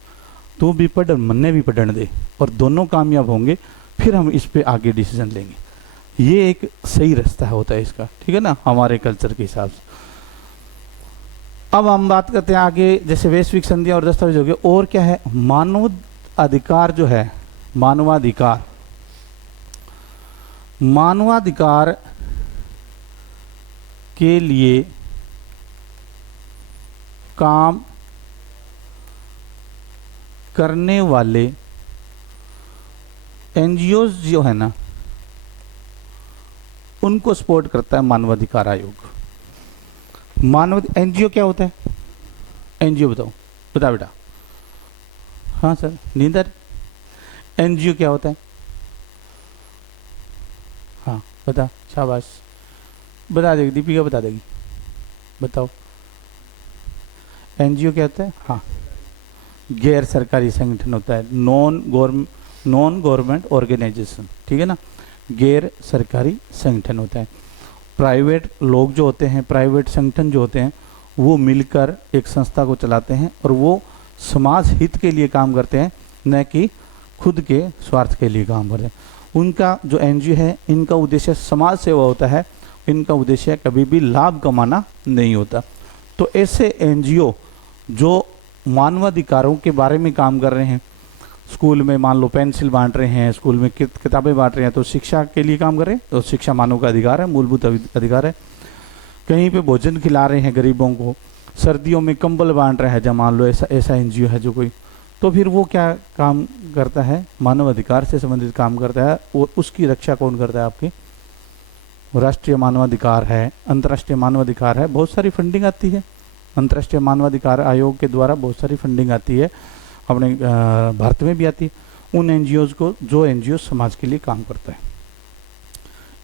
तू भी पढ़ और मन्ने भी पढ़ने दे, और दोनों कामयाब होंगे, फिर हम इस पे आगे डिसीजन लेंगे। ये एक सही रास्ता होता है इसका। ठीक है ना, हमारे कल्चर के हिसाब से। अब हम बात करते हैं आगे, जैसे वैश्विक संधियां और दस्तावेज हो गए, और क्या है, मानव अधिकार जो है, मानवाधिकार के लिए काम करने वाले एनजीओज जो है ना, उनको सपोर्ट करता है मानवाधिकार आयोग। एनजीओ क्या होता है? एनजीओ बताओ, बता बेटा। हाँ सर, नींदर एनजीओ क्या होता है? हाँ बता, शाबाश, बता देगी दीपिका, बता देगी, बताओ एनजीओ क्या होता है? हाँ, गैर सरकारी संगठन होता है, नॉन गवर्नमेंट ऑर्गेनाइजेशन। ठीक है ना, गैर सरकारी संगठन होता है। प्राइवेट लोग जो होते हैं, प्राइवेट संगठन जो होते हैं, वो मिलकर एक संस्था को चलाते हैं और वो समाज हित के लिए काम करते हैं, न कि खुद के स्वार्थ के लिए काम करते हैं। उनका जो एनजीओ है, इनका उद्देश्य समाज सेवा होता है, इनका उद्देश्य कभी भी लाभ कमाना नहीं होता। तो ऐसे एनजीओ जो मानवाधिकारों के बारे में काम कर रहे हैं। स्कूल में मान लो पेंसिल बांट रहे हैं, स्कूल में किताबें बांट रहे हैं, तो शिक्षा के लिए काम कर रहे हैं, तो शिक्षा मानव का अधिकार है, मूलभूत अधिकार है। कहीं पे भोजन खिला रहे हैं गरीबों को, सर्दियों में कंबल बांट रहे हैं, जब मान लो ऐसा एनजीओ है जो कोई, तो फिर वो क्या काम करता है, मानव अधिकार से संबंधित काम करता है। और उसकी रक्षा कौन करता है, आपकी राष्ट्रीय मानवाधिकार है, अंतर्राष्ट्रीय मानवाधिकार है, बहुत सारी फंडिंग आती है। अंतर्राष्ट्रीय मानवाधिकार आयोग के द्वारा बहुत सारी फंडिंग आती है, अपने भारत में भी आती है उन एनजीओज को जो एनजीओ समाज के लिए काम करता है।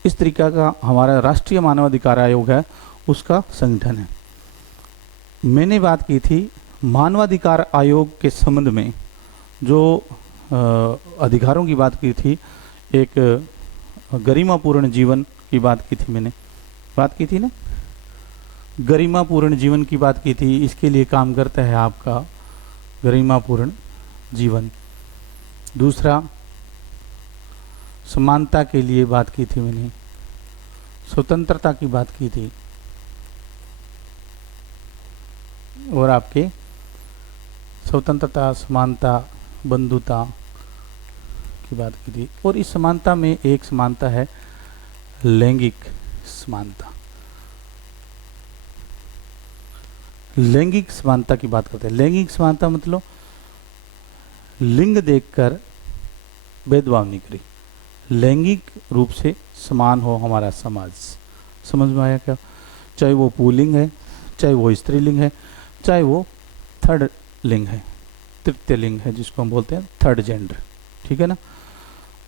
इस तरीका का हमारा राष्ट्रीय मानवाधिकार आयोग है, उसका संगठन है। मैंने बात की थी मानवाधिकार आयोग के संबंध में, जो अधिकारों की बात की थी, एक गरिमापूर्ण जीवन की बात की थी, मैंने बात की थी ना, गरिमापूर्ण जीवन की बात की थी। इसके लिए काम करता है आपका गरिमापूर्ण जीवन। दूसरा समानता के लिए बात की थी मैंने, स्वतंत्रता की बात की थी, और आपके स्वतंत्रता, समानता, बंधुता की बात की थी। और इस समानता में एक समानता है लैंगिक समानता। लैंगिक समानता की बात करते हैं। लैंगिक समानता मतलब लिंग देखकर भेदभाव नहीं करी, लैंगिक रूप से समान हो हमारा समाज। समझ में आया क्या? चाहे वो पुल्लिंग है, चाहे वो स्त्रीलिंग है, चाहे वो थर्ड लिंग है, तृतीय लिंग है, जिसको हम बोलते हैं थर्ड जेंडर। ठीक है ना?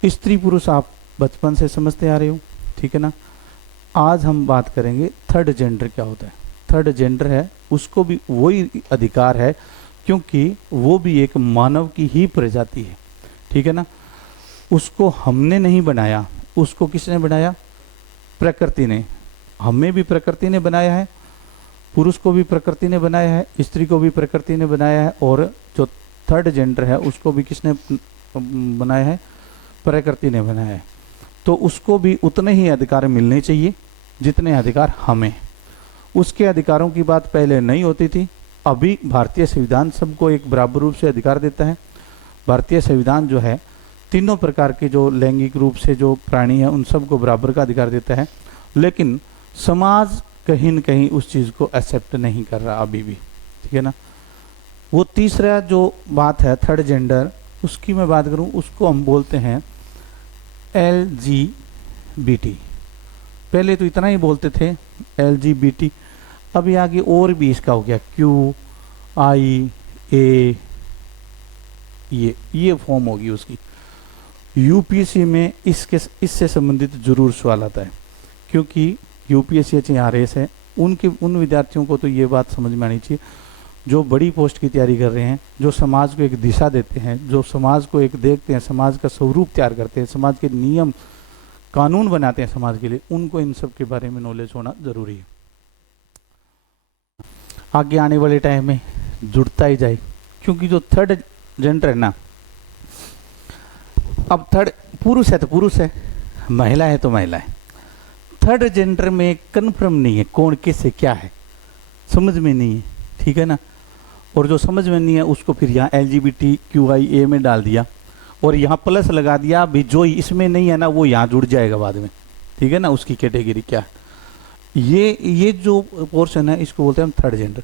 स्त्री पुरुष आप बचपन से समझते आ रहे हो, ठीक है ना? आज हम बात करेंगे थर्ड जेंडर क्या होता है। थर्ड जेंडर है, उसको भी वही अधिकार है, क्योंकि वो भी एक मानव की ही प्रजाति है। ठीक है ना? उसको हमने नहीं बनाया, उसको किसने बनाया? प्रकृति ने। हमें भी प्रकृति ने बनाया है, पुरुष को भी प्रकृति ने बनाया है, स्त्री को भी प्रकृति ने बनाया है, और जो थर्ड जेंडर है उसको भी किसने बनाया है? प्रकृति ने बनाया है। तो उसको भी उतने ही अधिकार मिलने चाहिए जितने अधिकार हमें। उसके अधिकारों की बात पहले नहीं होती थी, अभी भारतीय संविधान सबको एक बराबर रूप से अधिकार देता है। भारतीय संविधान जो है तीनों प्रकार के जो लैंगिक रूप से जो प्राणी है उन सबको बराबर का अधिकार देता है, लेकिन समाज कहीं न कहीं उस चीज़ को एक्सेप्ट नहीं कर रहा अभी भी। ठीक है ना? वो तीसरा जो बात है थर्ड जेंडर, उसकी मैं बात करूं, उसको हम बोलते हैं LGBT। पहले तो इतना ही बोलते थे LGBT, अभी आगे और भी इसका हो गया QIA, ये फॉर्म होगी उसकी। यूपीएससी में इससे संबंधित जरूर सवाल आता है, क्योंकि यूपीएससी RAS है, उन विद्यार्थियों को तो ये बात समझ में आनी चाहिए जो बड़ी पोस्ट की तैयारी कर रहे हैं, जो समाज को एक दिशा देते हैं, जो समाज को एक देखते हैं, समाज का स्वरूप तैयार करते हैं, समाज के नियम कानून बनाते हैं समाज के लिए, उनको इन सब के बारे में नॉलेज होना जरूरी है। आगे आने वाले टाइम में जुड़ता ही जाए, क्योंकि जो थर्ड जेंडर है ना, अब थर्ड पुरुष है तो पुरुष है, महिला है तो महिला है। थर्ड जेंडर में कन्फर्म नहीं है कौन किससे क्या है, समझ में नहीं है। ठीक है ना? और जो समझ में नहीं है उसको फिर यहाँ LGBTQIA में डाल दिया और यहाँ प्लस लगा दिया, भी जो इसमें नहीं है ना वो यहाँ जुड़ जाएगा बाद में। ठीक है ना? उसकी कैटेगरी क्या है, ये जो पोर्शन है इसको बोलते हैं हम थर्ड जेंडर।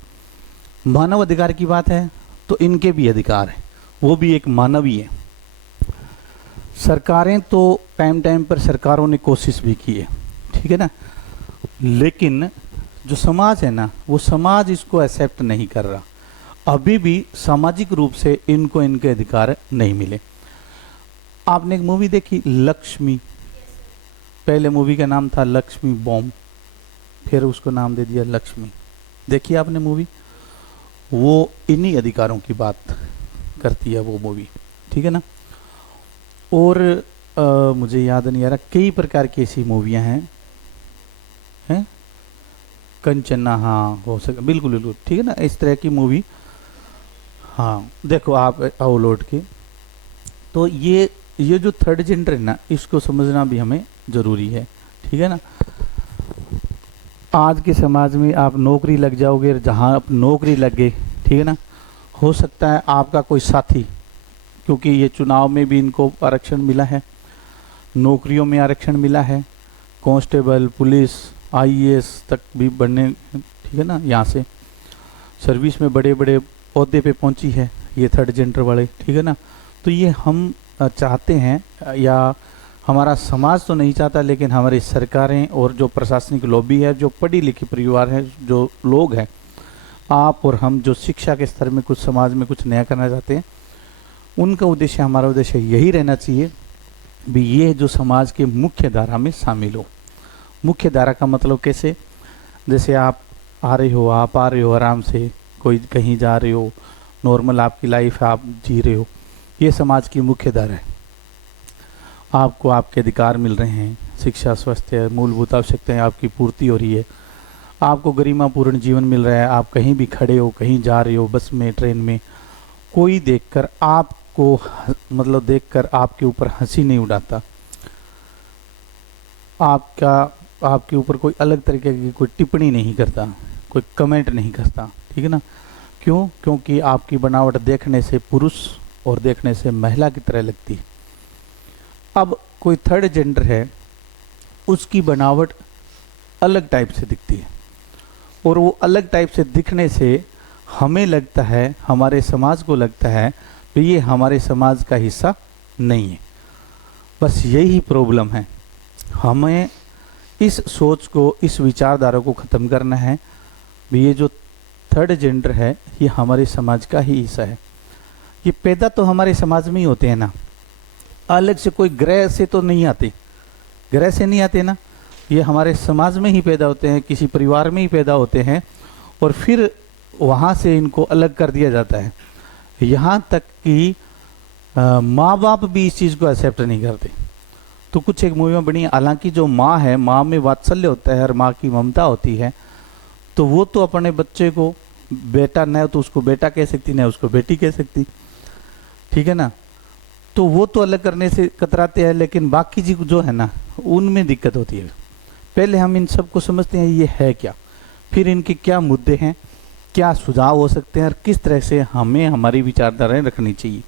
मानव अधिकार की बात है तो इनके भी अधिकार है, वो भी एक मानव ही है। सरकारें तो टाइम पर सरकारों ने कोशिश भी की है, ठीक है ना, लेकिन जो समाज है ना वो समाज इसको एक्सेप्ट नहीं कर रहा। अभी भी सामाजिक रूप से इनको इनके अधिकार नहीं मिले। आपने एक मूवी देखी लक्ष्मी, पहले मूवी का नाम था लक्ष्मी बॉम्ब, फिर उसको नाम दे दिया लक्ष्मी। देखिए आपने मूवी, वो इन्हीं अधिकारों की बात करती है वो मूवी। ठीक है ना? और मुझे याद नहीं आ रहा, कई प्रकार की ऐसी मूवियाँ हैं कंचना, हाँ हो सके, बिल्कुल बिल्कुल ठीक है ना, इस तरह की मूवी। हाँ देखो आप आओ लौट के, तो ये जो थर्ड जेंडर है ना इसको समझना भी हमें ज़रूरी है। ठीक है ना? आज के समाज में आप नौकरी लग जाओगे, जहाँ आप नौकरी लग गए, ठीक है ना, हो सकता है आपका कोई साथी, क्योंकि ये चुनाव में भी इनको आरक्षण मिला है, नौकरियों में आरक्षण मिला है, कांस्टेबल, पुलिस, आईएएस तक भी बढ़ने, ठीक है ना, यहाँ से सर्विस में बड़े बड़े ओहदे पे पहुंची है ये थर्ड जेंडर वाले, ठीक है ना। तो ये हम चाहते हैं, या हमारा समाज तो नहीं चाहता, लेकिन हमारी सरकारें और जो प्रशासनिक लॉबी है, जो पढ़ी लिखी परिवार है, जो लोग हैं, आप और हम जो शिक्षा के स्तर में कुछ समाज में कुछ नया करना चाहते हैं, उनका उद्देश्य, हमारा उद्देश्य यही रहना चाहिए भी ये जो समाज के मुख्य धारा में शामिल हो। मुख्य धारा का मतलब कैसे, जैसे आप आ रहे हो, आप आ रहे हो आराम से, कोई कहीं जा रहे हो, नॉर्मल आपकी लाइफ है, आप जी रहे हो, ये समाज की मुख्य धारा है। आपको आपके अधिकार मिल रहे हैं, शिक्षा, स्वास्थ्य, मूलभूत आवश्यकताएं आपकी पूर्ति हो रही है, आपको गरिमापूर्ण जीवन मिल रहा है, आप कहीं भी खड़े हो, कहीं जा रहे हो, बस में, ट्रेन में, कोई देखकर आपको मतलब देखकर आपके ऊपर हंसी नहीं उड़ाता, आपके ऊपर कोई अलग तरीके की कोई टिप्पणी नहीं करता, कोई कमेंट नहीं करता, ठीक है ना। क्यों? क्योंकि आपकी बनावट देखने से पुरुष और देखने से महिला की तरह लगती है। अब कोई थर्ड जेंडर है, उसकी बनावट अलग टाइप से दिखती है, और वो अलग टाइप से दिखने से हमें लगता है, हमारे समाज को लगता है कि ये हमारे समाज का हिस्सा नहीं है। बस यही प्रॉब्लम है। हमें इस सोच को, इस विचारधारा को ख़त्म करना है भी ये जो थर्ड जेंडर है ये हमारे समाज का ही हिस्सा है। ये पैदा तो हमारे समाज में ही होते हैं ना, अलग से कोई ग्रह से तो नहीं आते, ग्रह से नहीं आते ना, ये हमारे समाज में ही पैदा होते हैं, किसी परिवार में ही पैदा होते हैं, और फिर वहाँ से इनको अलग कर दिया जाता है। यहाँ तक कि माँ बाप भी इस चीज़ को एक्सेप्ट नहीं करते। तो कुछ एक मूवी में बनी, हालांकि जो माँ है, माँ में वात्सल्य होता है और माँ की ममता होती है, तो वो तो अपने बच्चे को बेटा, न तो उसको बेटा कह सकती, न उसको बेटी कह सकती, ठीक है ना। तो वो तो अलग करने से कतराते हैं, लेकिन बाकी जी जो है ना, उनमें दिक्कत होती है। पहले हम इन सब को समझते हैं ये है क्या, फिर इनके क्या मुद्दे हैं, क्या सुझाव हो सकते हैं, और किस तरह से हमें हमारी विचारधाराएं रखनी चाहिए।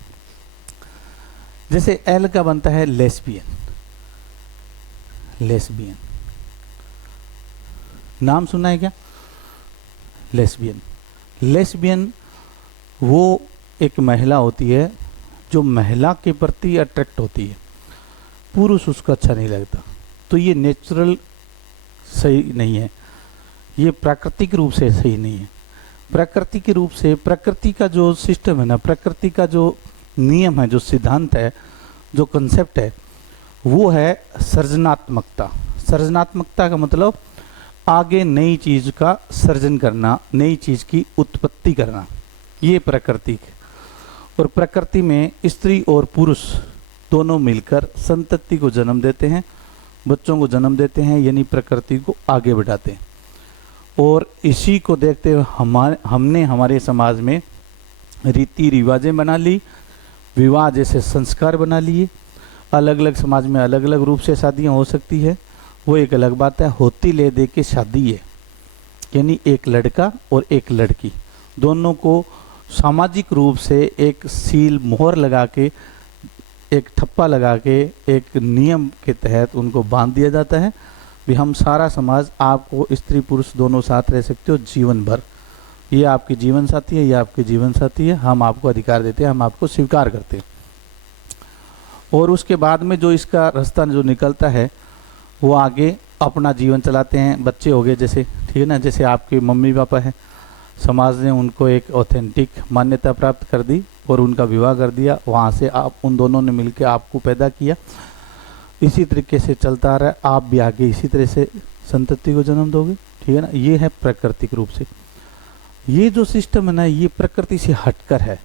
जैसे एल का बनता है लेस्बियन। लेस्बियन नाम सुना है क्या? लेस्बियन, लेस्बियन वो एक महिला होती है जो महिला के प्रति अट्रैक्ट होती है, पुरुष उसको अच्छा नहीं लगता। तो ये नेचुरल सही नहीं है, ये प्राकृतिक रूप से सही नहीं है। प्रकृति के रूप से, प्रकृति का जो सिस्टम है ना, प्रकृति का जो नियम है, जो सिद्धांत है, जो कंसेप्ट है, वो है सृजनात्मकता। सृजनात्मकता का मतलब आगे नई चीज का सृजन करना, नई चीज की उत्पत्ति करना, ये प्रकृति है। और प्रकृति में स्त्री और पुरुष दोनों मिलकर संतति को जन्म देते हैं, बच्चों को जन्म देते हैं, यानी प्रकृति को आगे बढ़ाते हैं। और इसी को देखते हुए हमने हमारे समाज में रीति रिवाजें बना ली, विवाह जैसे संस्कार बना लिए। अलग अलग समाज में अलग अलग रूप से शादियाँ हो सकती है, वो एक अलग बात है। होती ले दे के शादी है, यानी एक लड़का और एक लड़की दोनों को सामाजिक रूप से एक सील मोहर लगा के, एक ठप्पा लगा के, एक नियम के तहत उनको बांध दिया जाता है भी हम सारा समाज, आपको स्त्री पुरुष दोनों साथ रह सकते हो जीवन भर, ये आपकी जीवन साथी है, ये आपके जीवन साथी है, हम आपको अधिकार देते हैं, हम आपको स्वीकार करते हैं। और उसके बाद में जो इसका रास्ता जो निकलता है, वो आगे अपना जीवन चलाते हैं। बच्चे हो गए जैसे, ठीक है ना, जैसे आपके मम्मी पापा हैं, समाज ने उनको एक ऑथेंटिक मान्यता प्राप्त कर दी और उनका विवाह कर दिया, वहाँ से आप उन दोनों ने मिलकर आपको पैदा किया। इसी तरीके से चलता आ रहा है, आप भी आगे इसी तरह से संतति को जन्म दोगे, ठीक है ना। ये है प्राकृतिक रूप से। ये जो सिस्टम है ना, ये प्रकृति से हटकर है।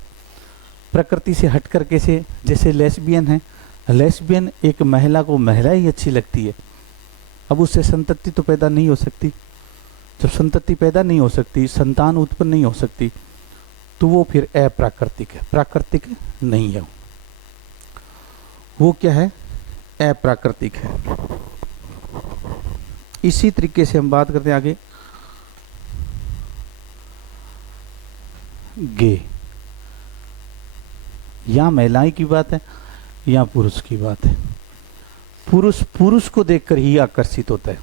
प्रकृति से हटकर कैसे? जैसे लेस्बियन है, लेस्बियन एक महिला को महिला ही अच्छी लगती है, अब उससे संतति तो पैदा नहीं हो सकती। जब संतति पैदा नहीं हो सकती, संतान उत्पन्न नहीं हो सकती, तो वो फिर अप्राकृतिक है, प्राकृतिक नहीं है। वो क्या है? अप्राकृतिक है। इसी तरीके से हम बात करते हैं आगे गे। या महिलाएं की बात है या पुरुष की बात है। पुरुष पुरुष को देखकर ही आकर्षित होता है,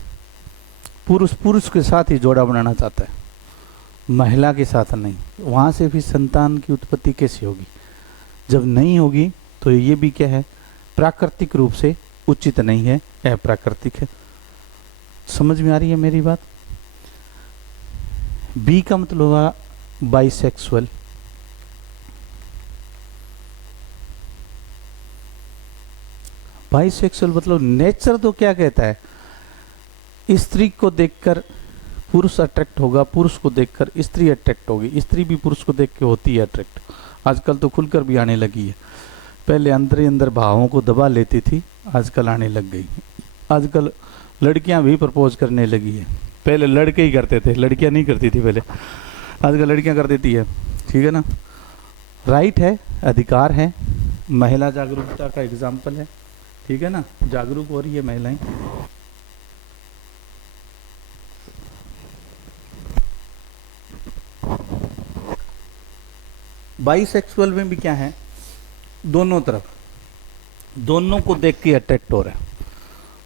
पुरुष पुरुष के साथ ही जोड़ा बनाना चाहता है, महिला के साथ नहीं। वहाँ से फिर संतान की उत्पत्ति कैसे होगी? जब नहीं होगी तो ये भी क्या है, प्राकृतिक रूप से उचित नहीं है, अप्राकृतिक है। समझ में आ रही है मेरी बात? बी का मतलब होगा बाइसेक्सुअल। बाइसेक्सुअल मतलब नेचर तो क्या कहता है, स्त्री को देखकर पुरुष अट्रैक्ट होगा, पुरुष को देखकर स्त्री अट्रैक्ट होगी, स्त्री भी पुरुष को देख के होती है अट्रैक्ट। आजकल तो खुलकर भी आने लगी है, पहले अंदर ही अंदर भावों को दबा लेती थी, आजकल आने लग गई। आजकल लड़कियां भी प्रपोज करने लगी है, पहले लड़के ही करते थे, लड़कियां नहीं करती थी पहले, आजकल लड़कियां कर देती है। ठीक है ना? राइट है, अधिकार है, महिला जागरूकता का एग्जाम्पल है। ठीक है ना? जागरूक हो रही है महिलाएं। बाइसेक्सुअल में भी क्या है, दोनों तरफ, दोनों को देख के अट्रैक्ट हो रहा है,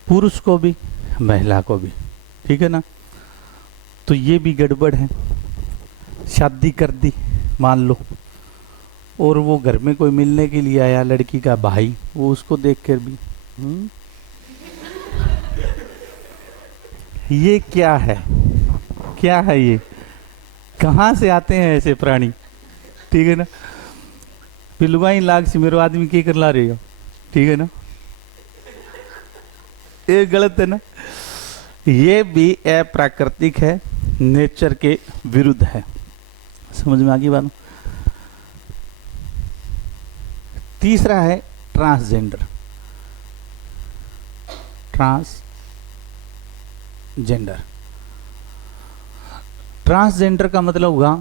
पुरुष को भी महिला को भी। ठीक है ना? तो ये भी गड़बड़ है। शादी कर दी मान लो, और वो घर में कोई मिलने के लिए आया, लड़की का भाई, वो उसको देख कर भी ये क्या है, क्या है ये, कहाँ से आते हैं ऐसे प्राणी? ठीक है ना? पिलवाई लाग से मेरो आदमी के कर ला रहे हो। ठीक है ना? ये गलत है ना? ये भी अप्राकृतिक है, नेचर के विरुद्ध है। समझ में आ गई बात? तीसरा है ट्रांसजेंडर। ट्रांसजेंडर का मतलब हुआ,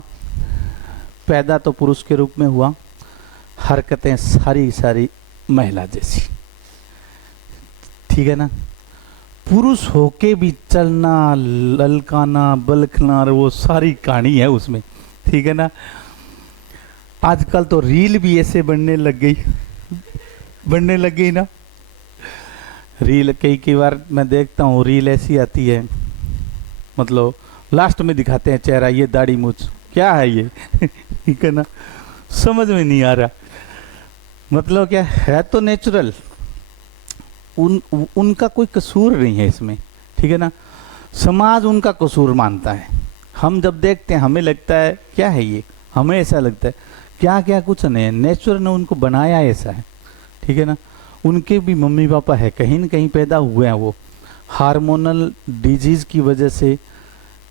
पैदा तो पुरुष के रूप में हुआ, हरकतें सारी सारी महिला जैसी। ठीक है ना? पुरुष होके भी चलना, ललकाना, बलखना, वो सारी कहानी है उसमें। ठीक है ना? आजकल तो रील भी ऐसे बनने लग गई ना। रील कई बार मैं देखता हूँ, रील ऐसी आती है, मतलब लास्ट में दिखाते हैं चेहरा, ये दाढ़ी मूछ, क्या है ये? ठीक है ना? समझ में नहीं आ रहा, मतलब क्या है, तो नेचुरल, उनका कोई कसूर नहीं है इसमें। ठीक है ना? समाज उनका कसूर मानता है। हम जब देखते हैं हमें लगता है क्या है ये, हमें ऐसा लगता है क्या क्या, कुछ नहीं है, नेचर ने उनको बनाया ऐसा है। ठीक है ना? उनके भी मम्मी पापा है, कहीं न कहीं पैदा हुए हैं वो, हार्मोनल डिजीज की वजह से,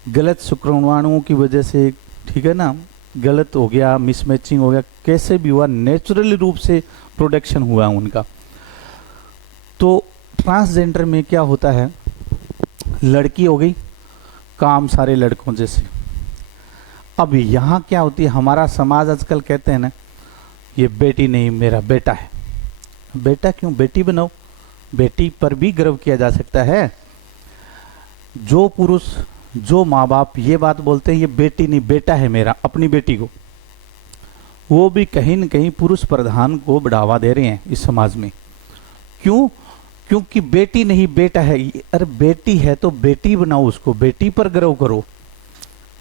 गलत शुक्राणुओं की वजह से, ठीक है ना, गलत हो गया, मिसमैचिंग हो गया, कैसे भी हुआ, नेचुरली रूप से प्रोडक्शन हुआ उनका। तो ट्रांसजेंडर में क्या होता है, लड़की हो गई, काम सारे लड़कों जैसे। अब यहाँ क्या होती है, हमारा समाज आजकल कहते हैं ना, ये बेटी नहीं मेरा बेटा है। बेटा क्यों, बेटी बनाओ, बेटी पर भी गर्व किया जा सकता है। जो पुरुष, जो माँ बाप ये बात बोलते हैं ये बेटी नहीं बेटा है मेरा, अपनी बेटी को, वो भी कहीं न कहीं पुरुष प्रधान को बढ़ावा दे रहे हैं इस समाज में। क्यों? क्योंकि बेटी नहीं बेटा है। अरे बेटी है तो बेटी बनाओ उसको, बेटी पर गर्व करो,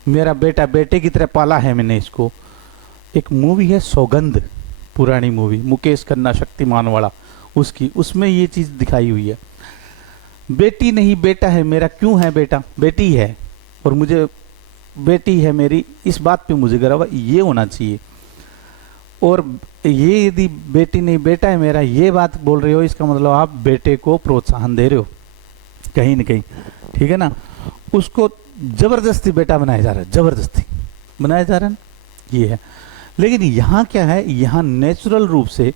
मेरा बेटा, बेटे की तरह पाला है मैंने इसको। एक मूवी है सौगंध, पुरानी मूवी, मुकेश खन्ना शक्तिमान वाला, उसकी, उसमें ये चीज़ दिखाई हुई है। बेटी नहीं बेटा है मेरा, क्यों है बेटा, बेटी है और मुझे बेटी है मेरी, इस बात पे मुझे गर्व है, ये होना चाहिए। और ये यदि बेटी नहीं बेटा है मेरा ये बात बोल रहे हो, इसका मतलब आप बेटे को प्रोत्साहन दे रहे हो कहीं न कहीं। ठीक है ना? उसको जबरदस्ती बेटा बनाया जा रहा है, जबरदस्ती बनाया जा रहा है, ये है। लेकिन यहाँ क्या है, यहाँ नेचुरल रूप से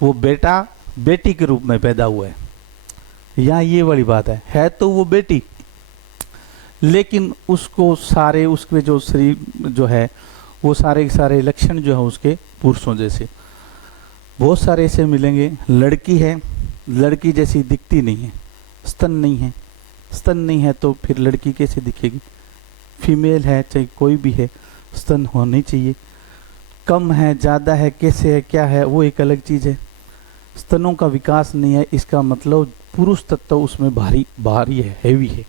वो बेटा बेटी के रूप में पैदा हुआ है। यहाँ ये वाली बात है तो वो बेटी, लेकिन उसको सारे उसके जो शरीर जो है वो सारे के सारे लक्षण जो है उसके पुरुषों जैसे बहुत सारे ऐसे मिलेंगे। लड़की है, लड़की जैसी दिखती नहीं है, स्तन नहीं है, स्तन नहीं है तो फिर लड़की कैसे दिखेगी? फीमेल है चाहे कोई भी है, स्तन होने चाहिए, कम है, ज़्यादा है, कैसे है, क्या है, वो एक अलग चीज़ है। स्तनों का विकास नहीं है, इसका मतलब पुरुष तत्व उसमें भारी भारी है, हैवी है।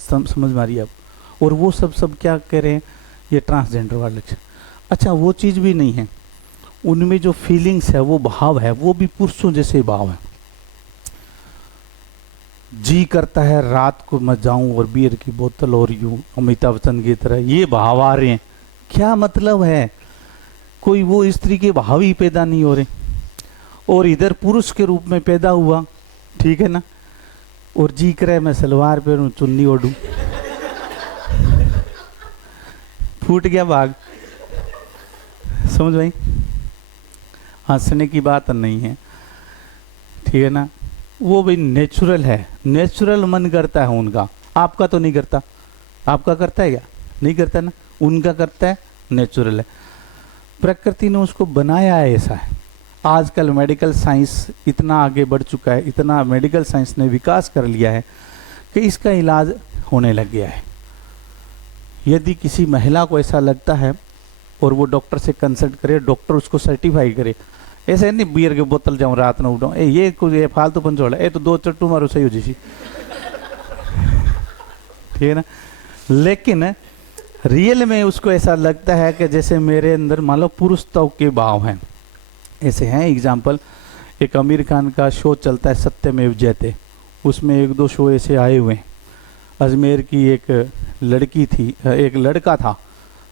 समझ में आ रही है आप। और वो सब क्या कह रहे हैं, ये ट्रांसजेंडर वाले लक्षण। अच्छा, वो चीज़ भी नहीं है, उनमें जो फीलिंग्स है, वो भाव है, वो भी पुरुषों जैसे भाव है। जी करता है रात को मैं जाऊं और बियर की बोतल और यूं अमिताभ बच्चन की तरह, ये भाव आ रहे हैं। क्या मतलब है, कोई वो स्त्री के भाव ही पैदा नहीं हो रहे। और इधर पुरुष के रूप में पैदा हुआ, ठीक है ना, और जी करे मैं सलवार पहनूं, चुन्नी ओढ़ूं। फूट गया भाग। समझ भाई, हंसने की बात नहीं है, ठीक है ना। वो भी नेचुरल है, नेचुरल मन करता है उनका, आपका तो नहीं करता। आपका करता है क्या? नहीं करता ना, उनका करता है, नेचुरल है। प्रकृति ने उसको बनाया है, ऐसा है। आजकल मेडिकल साइंस इतना आगे बढ़ चुका है, इतना मेडिकल साइंस ने विकास कर लिया है कि इसका इलाज होने लग गया है। यदि किसी महिला को ऐसा लगता है और वो डॉक्टर से कंसल्ट करे, डॉक्टर उसको सर्टिफाई करे, ऐसे नहीं बियर के बोतल जाऊँ रात में उठाऊँ, ये कुछ ये फालतू पंचोड़ा, ये तो 2 चट्टू मारो सही हो जैसी, ठीक है ना। लेकिन रियल में उसको ऐसा लगता है कि जैसे मेरे अंदर मान लो पुरुषत्व के भाव हैं। ऐसे हैं एग्जाम्पल, एक आमिर खान का शो चलता है सत्यमेव जयते, उसमें 1-2 शो ऐसे आए हुए हैं। अजमेर की एक लड़की थी, एक लड़का था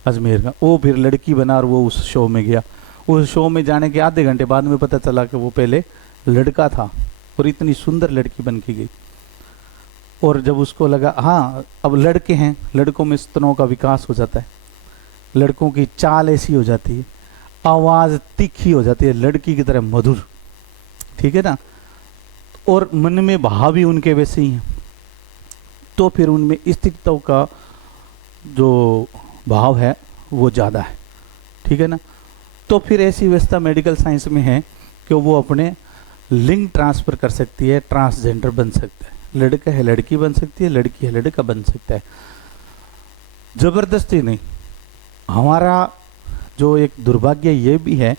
अजमेर का, वो फिर लड़की बना और वो उस शो में गया। उस शो में जाने के आधे घंटे बाद में पता चला कि वो पहले लड़का था और इतनी सुंदर लड़की बन के गई। और जब उसको लगा हाँ अब लड़के हैं, लड़कों में स्तनों का विकास हो जाता है, लड़कों की चाल ऐसी हो जाती है, आवाज़ तीखी हो जाती है लड़की की तरह मधुर, ठीक है ना, और मन में भाव भी उनके वैसे ही हैं, तो फिर उनमें स्थिरता का जो भाव है वो ज़्यादा है, ठीक है ना। तो फिर ऐसी व्यवस्था मेडिकल साइंस में है कि वो अपने लिंग ट्रांसफ़र कर सकती है, ट्रांसजेंडर बन सकता है, लड़का है लड़की बन सकती है, लड़की है लड़का बन सकता है, ज़बरदस्ती नहीं। हमारा जो एक दुर्भाग्य ये भी है,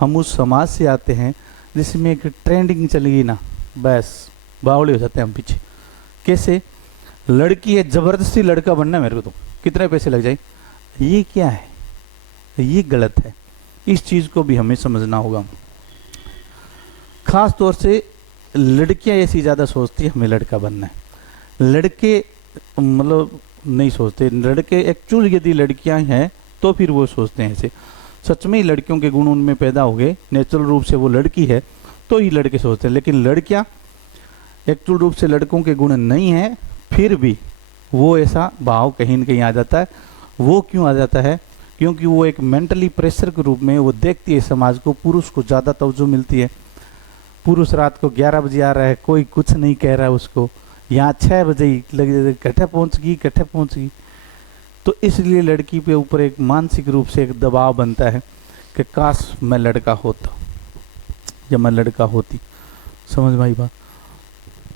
हम उस समाज से आते हैं जिसमें एक ट्रेंडिंग चलेगी ना, बस बावड़े हो जाते हैं हम पीछे। कैसे? लड़की है ज़बरदस्ती लड़का बनना है मेरे को, तो कितने पैसे लग जाए, ये क्या है, ये गलत है। इस चीज़ को भी हमें समझना होगा। ख़ास तौर से लड़कियां ऐसी ज़्यादा सोचती है हमें लड़का बनना है, लड़के मतलब नहीं सोचते। लड़के एक्चुअल यदि लड़कियां हैं तो फिर वो सोचते हैं ऐसे, सच में ही लड़कियों के गुण उनमें पैदा हो गए, नेचुरल रूप से वो लड़की है तो ही लड़के सोचते हैं। लेकिन लड़कियां एक्चुअल रूप से लड़कों के गुण नहीं है, फिर भी वो ऐसा भाव कहीं न कहीं आ जाता है। वो क्यों आ जाता है? क्योंकि वो एक मेंटली प्रेशर के रूप में वो देखती है समाज को, पुरुष को ज़्यादा तवज्जो मिलती है। पुरुष रात को 11 बजे आ रहा है, कोई कुछ नहीं कह रहा है उसको, यहाँ 6 बजे ही लगे कट्ठे पहुँच गई। तो इसलिए लड़की पे ऊपर एक मानसिक रूप से एक दबाव बनता है कि काश मैं लड़का होता या मैं लड़का होती। समझ में आई बात?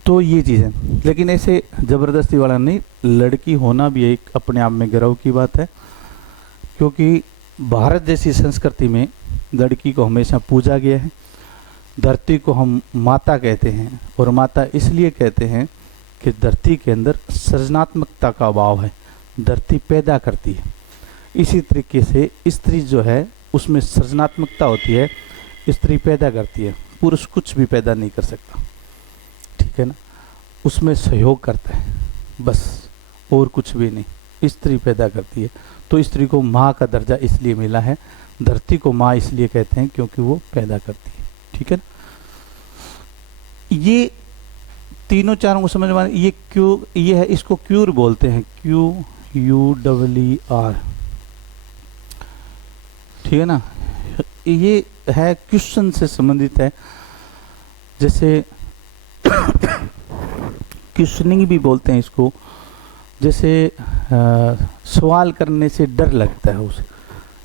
तो ये चीज़ है, लेकिन ऐसे ज़बरदस्ती वाला नहीं। लड़की होना भी एक अपने आप में गर्व की बात है, क्योंकि भारत जैसी संस्कृति में लड़की को हमेशा पूजा गया है। धरती को हम माता कहते हैं, और माता इसलिए कहते हैं कि धरती के अंदर सृजनात्मकता का अभाव है, धरती पैदा करती है। इसी तरीके से स्त्री जो है उसमें सृजनात्मकता होती है, स्त्री पैदा करती है, पुरुष कुछ भी पैदा नहीं कर सकता, ठीक है ना, उसमें सहयोग करता है बस, और कुछ भी नहीं। स्त्री पैदा करती है, तो स्त्री को माँ का दर्जा इसलिए मिला है, धरती को माँ इसलिए कहते हैं क्योंकि वो पैदा करती है, ठीक है ना। ये तीनों चारों को समझ में, ये क्यों, ये है, इसको क्यूर बोलते हैं, QUER, ठीक है ना। ये है क्वेश्चन से संबंधित है, जैसे क्वेश्चनिंग भी बोलते हैं इसको, जैसे सवाल करने से डर लगता है उसे,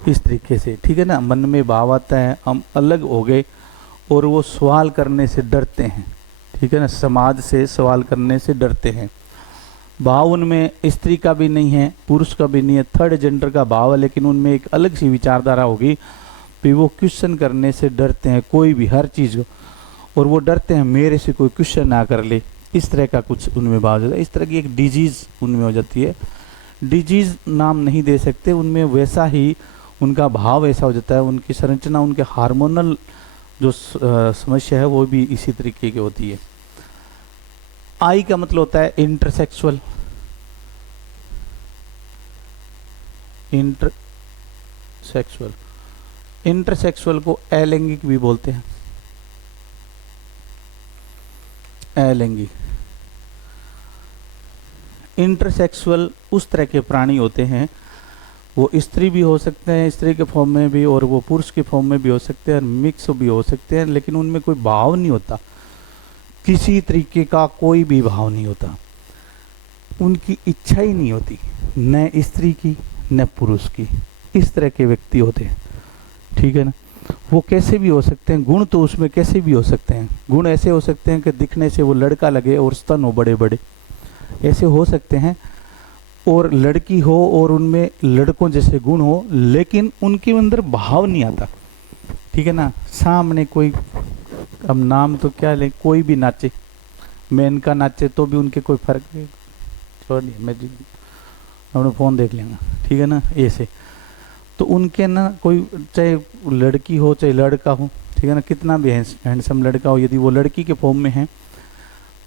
इस तरीके से, ठीक है ना। मन में भाव आता है हम अलग हो गए और वो सवाल करने से डरते हैं, ठीक है ना, समाज से सवाल करने से डरते हैं। भाव उनमें स्त्री का भी नहीं है, पुरुष का भी नहीं है, थर्ड जेंडर का भाव है, लेकिन उनमें एक अलग सी विचारधारा होगी भी वो क्वेश्चन करने से डरते हैं कोई भी हर चीज़ को, और वो डरते हैं मेरे से कोई क्वेश्चन ना कर ले, इस तरह का कुछ उनमें भाव हो जाता है। इस तरह की एक डिजीज़ उनमें हो जाती है। डिजीज़ नाम नहीं दे सकते, उनमें वैसा ही उनका भाव ऐसा हो जाता है, उनकी संरचना, उनके हार्मोनल जो समस्या है वो भी इसी तरीके की होती है। आई का मतलब होता है इंटरसेक्सुअल, इंटरसेक्सुअल, इंटरसेक्सुअल को अलैंगिक भी बोलते हैं, अलैंगिक। इंटरसेक्सुअल उस तरह के प्राणी होते हैं, वो स्त्री भी हो सकते हैं, स्त्री के फॉर्म में भी, और वो पुरुष के फॉर्म में भी हो सकते हैं, मिक्स भी हो सकते हैं, लेकिन उनमें कोई भाव नहीं होता, किसी तरीके का कोई भी भाव नहीं होता, उनकी इच्छा ही नहीं होती, न स्त्री की न पुरुष की। इस तरह के व्यक्ति होते हैं, ठीक है ना। वो कैसे भी हो सकते हैं, गुण तो उसमें कैसे भी हो सकते हैं। गुण ऐसे हो सकते हैं कि दिखने से वो लड़का लगे और स्तन हो बड़े बड़े, ऐसे हो सकते हैं, और लड़की हो और उनमें लड़कों जैसे गुण हो, लेकिन उनके अंदर भाव नहीं आता, ठीक है ना। सामने कोई, अब नाम तो क्या ले, कोई भी नाचे, मेनका नाचे तो भी उनके कोई फर्क नहीं, छोड़िए मैं अपना फ़ोन देख लेंगे, ठीक है ना। ऐसे तो उनके ना कोई, चाहे लड़की हो चाहे लड़का हो, ठीक है ना, कितना भी हैंडसम लड़का हो, यदि वो लड़की के फॉर्म में है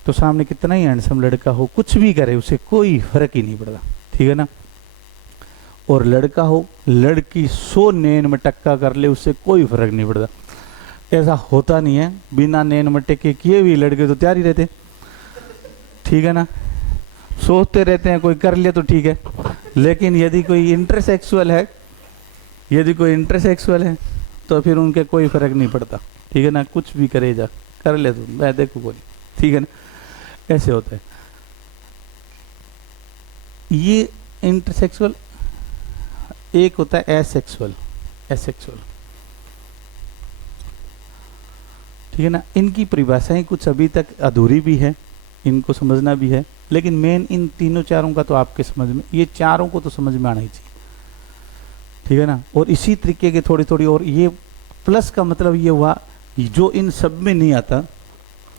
तो सामने कितना ही हैंडसम लड़का हो, कुछ भी करे उसे कोई फर्क ही नहीं पड़ता, ठीक है ना। और लड़का हो, लड़की 100 नैन मटक्का कर ले, उससे कोई फर्क नहीं पड़ता। ऐसा होता नहीं है, बिना नैन मटक्के किए भी लड़के तो तैयार ही रहते, ठीक है ना। सोचते रहते हैं कोई कर ले तो ठीक है, लेकिन यदि कोई इंटरसेक्सुअल है, यदि कोई इंटरसेक्सुअल है तो फिर उनके कोई फर्क नहीं पड़ता, ठीक है ना। कुछ भी करे जा, कर ले तो मैं देखो कोई, ठीक है ना। ऐसे होता है ये इंटरसेक्सुअल। एक होता है एसेक्सुअल, एसेक्सुअल, ठीक है ना। इनकी परिभाषाएं कुछ अभी तक अधूरी भी है, इनको समझना भी है, लेकिन मेन इन तीनों चारों का तो आपके समझ में, ये चारों को तो समझ में आना ही चाहिए, ठीक है ना। और इसी तरीके के थोड़ी थोड़ी, और ये प्लस का मतलब ये हुआ जो इन सब में नहीं आता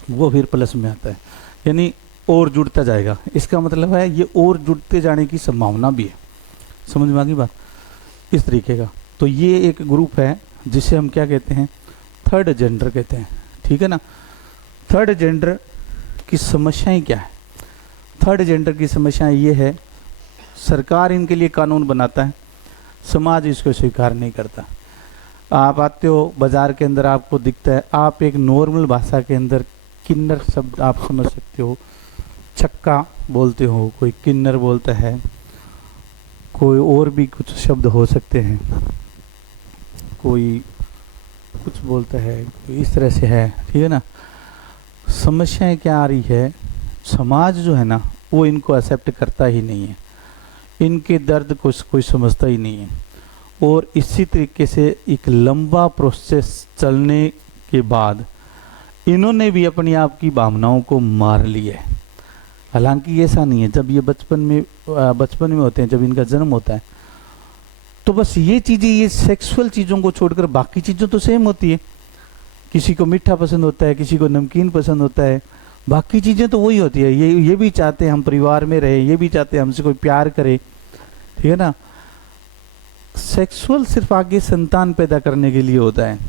वो फिर प्लस में आता है, यानी और जुड़ता जाएगा। इसका मतलब है ये और जुड़ते जाने की संभावना भी है, समझ में आ गई बात, इस तरीके का। तो ये एक ग्रुप है जिसे हम क्या कहते हैं, थर्ड जेंडर कहते हैं, ठीक है ना। थर्ड जेंडर की समस्याएं क्या है? थर्ड जेंडर की समस्याएं ये है, सरकार इनके लिए कानून बनाता है, समाज इसको स्वीकार नहीं करता। आप आते हो बाजार के अंदर, आपको दिखता है, आप एक नॉर्मल भाषा के अंदर किन्नर शब्द आप समझ सकते हो, छक्का बोलते हो, कोई किन्नर बोलता है, कोई और भी कुछ शब्द हो सकते हैं, कोई कुछ बोलता है, कोई इस तरह से है, ठीक है ना। समस्याएं क्या आ रही है, समाज जो है ना वो इनको एक्सेप्ट करता ही नहीं है, इनके दर्द को कोई समझता ही नहीं है, और इसी तरीके से एक लंबा प्रोसेस चलने के बाद इन्होंने भी अपनी आप की भावनाओं को मार लिया है। हालांकि ऐसा नहीं है, जब ये बचपन में होते हैं, जब इनका जन्म होता है तो बस ये चीज़ें, ये सेक्सुअल चीज़ों को छोड़कर बाकी चीज़ों तो सेम होती है। किसी को मीठा पसंद होता है, किसी को नमकीन पसंद होता है, बाकी चीज़ें तो वही होती है। ये भी चाहते हैं हम परिवार में रहे, ये भी चाहते हैं हमसे कोई प्यार करे, ठीक है ना। सेक्सुअल सिर्फ आगे संतान पैदा करने के लिए होता है,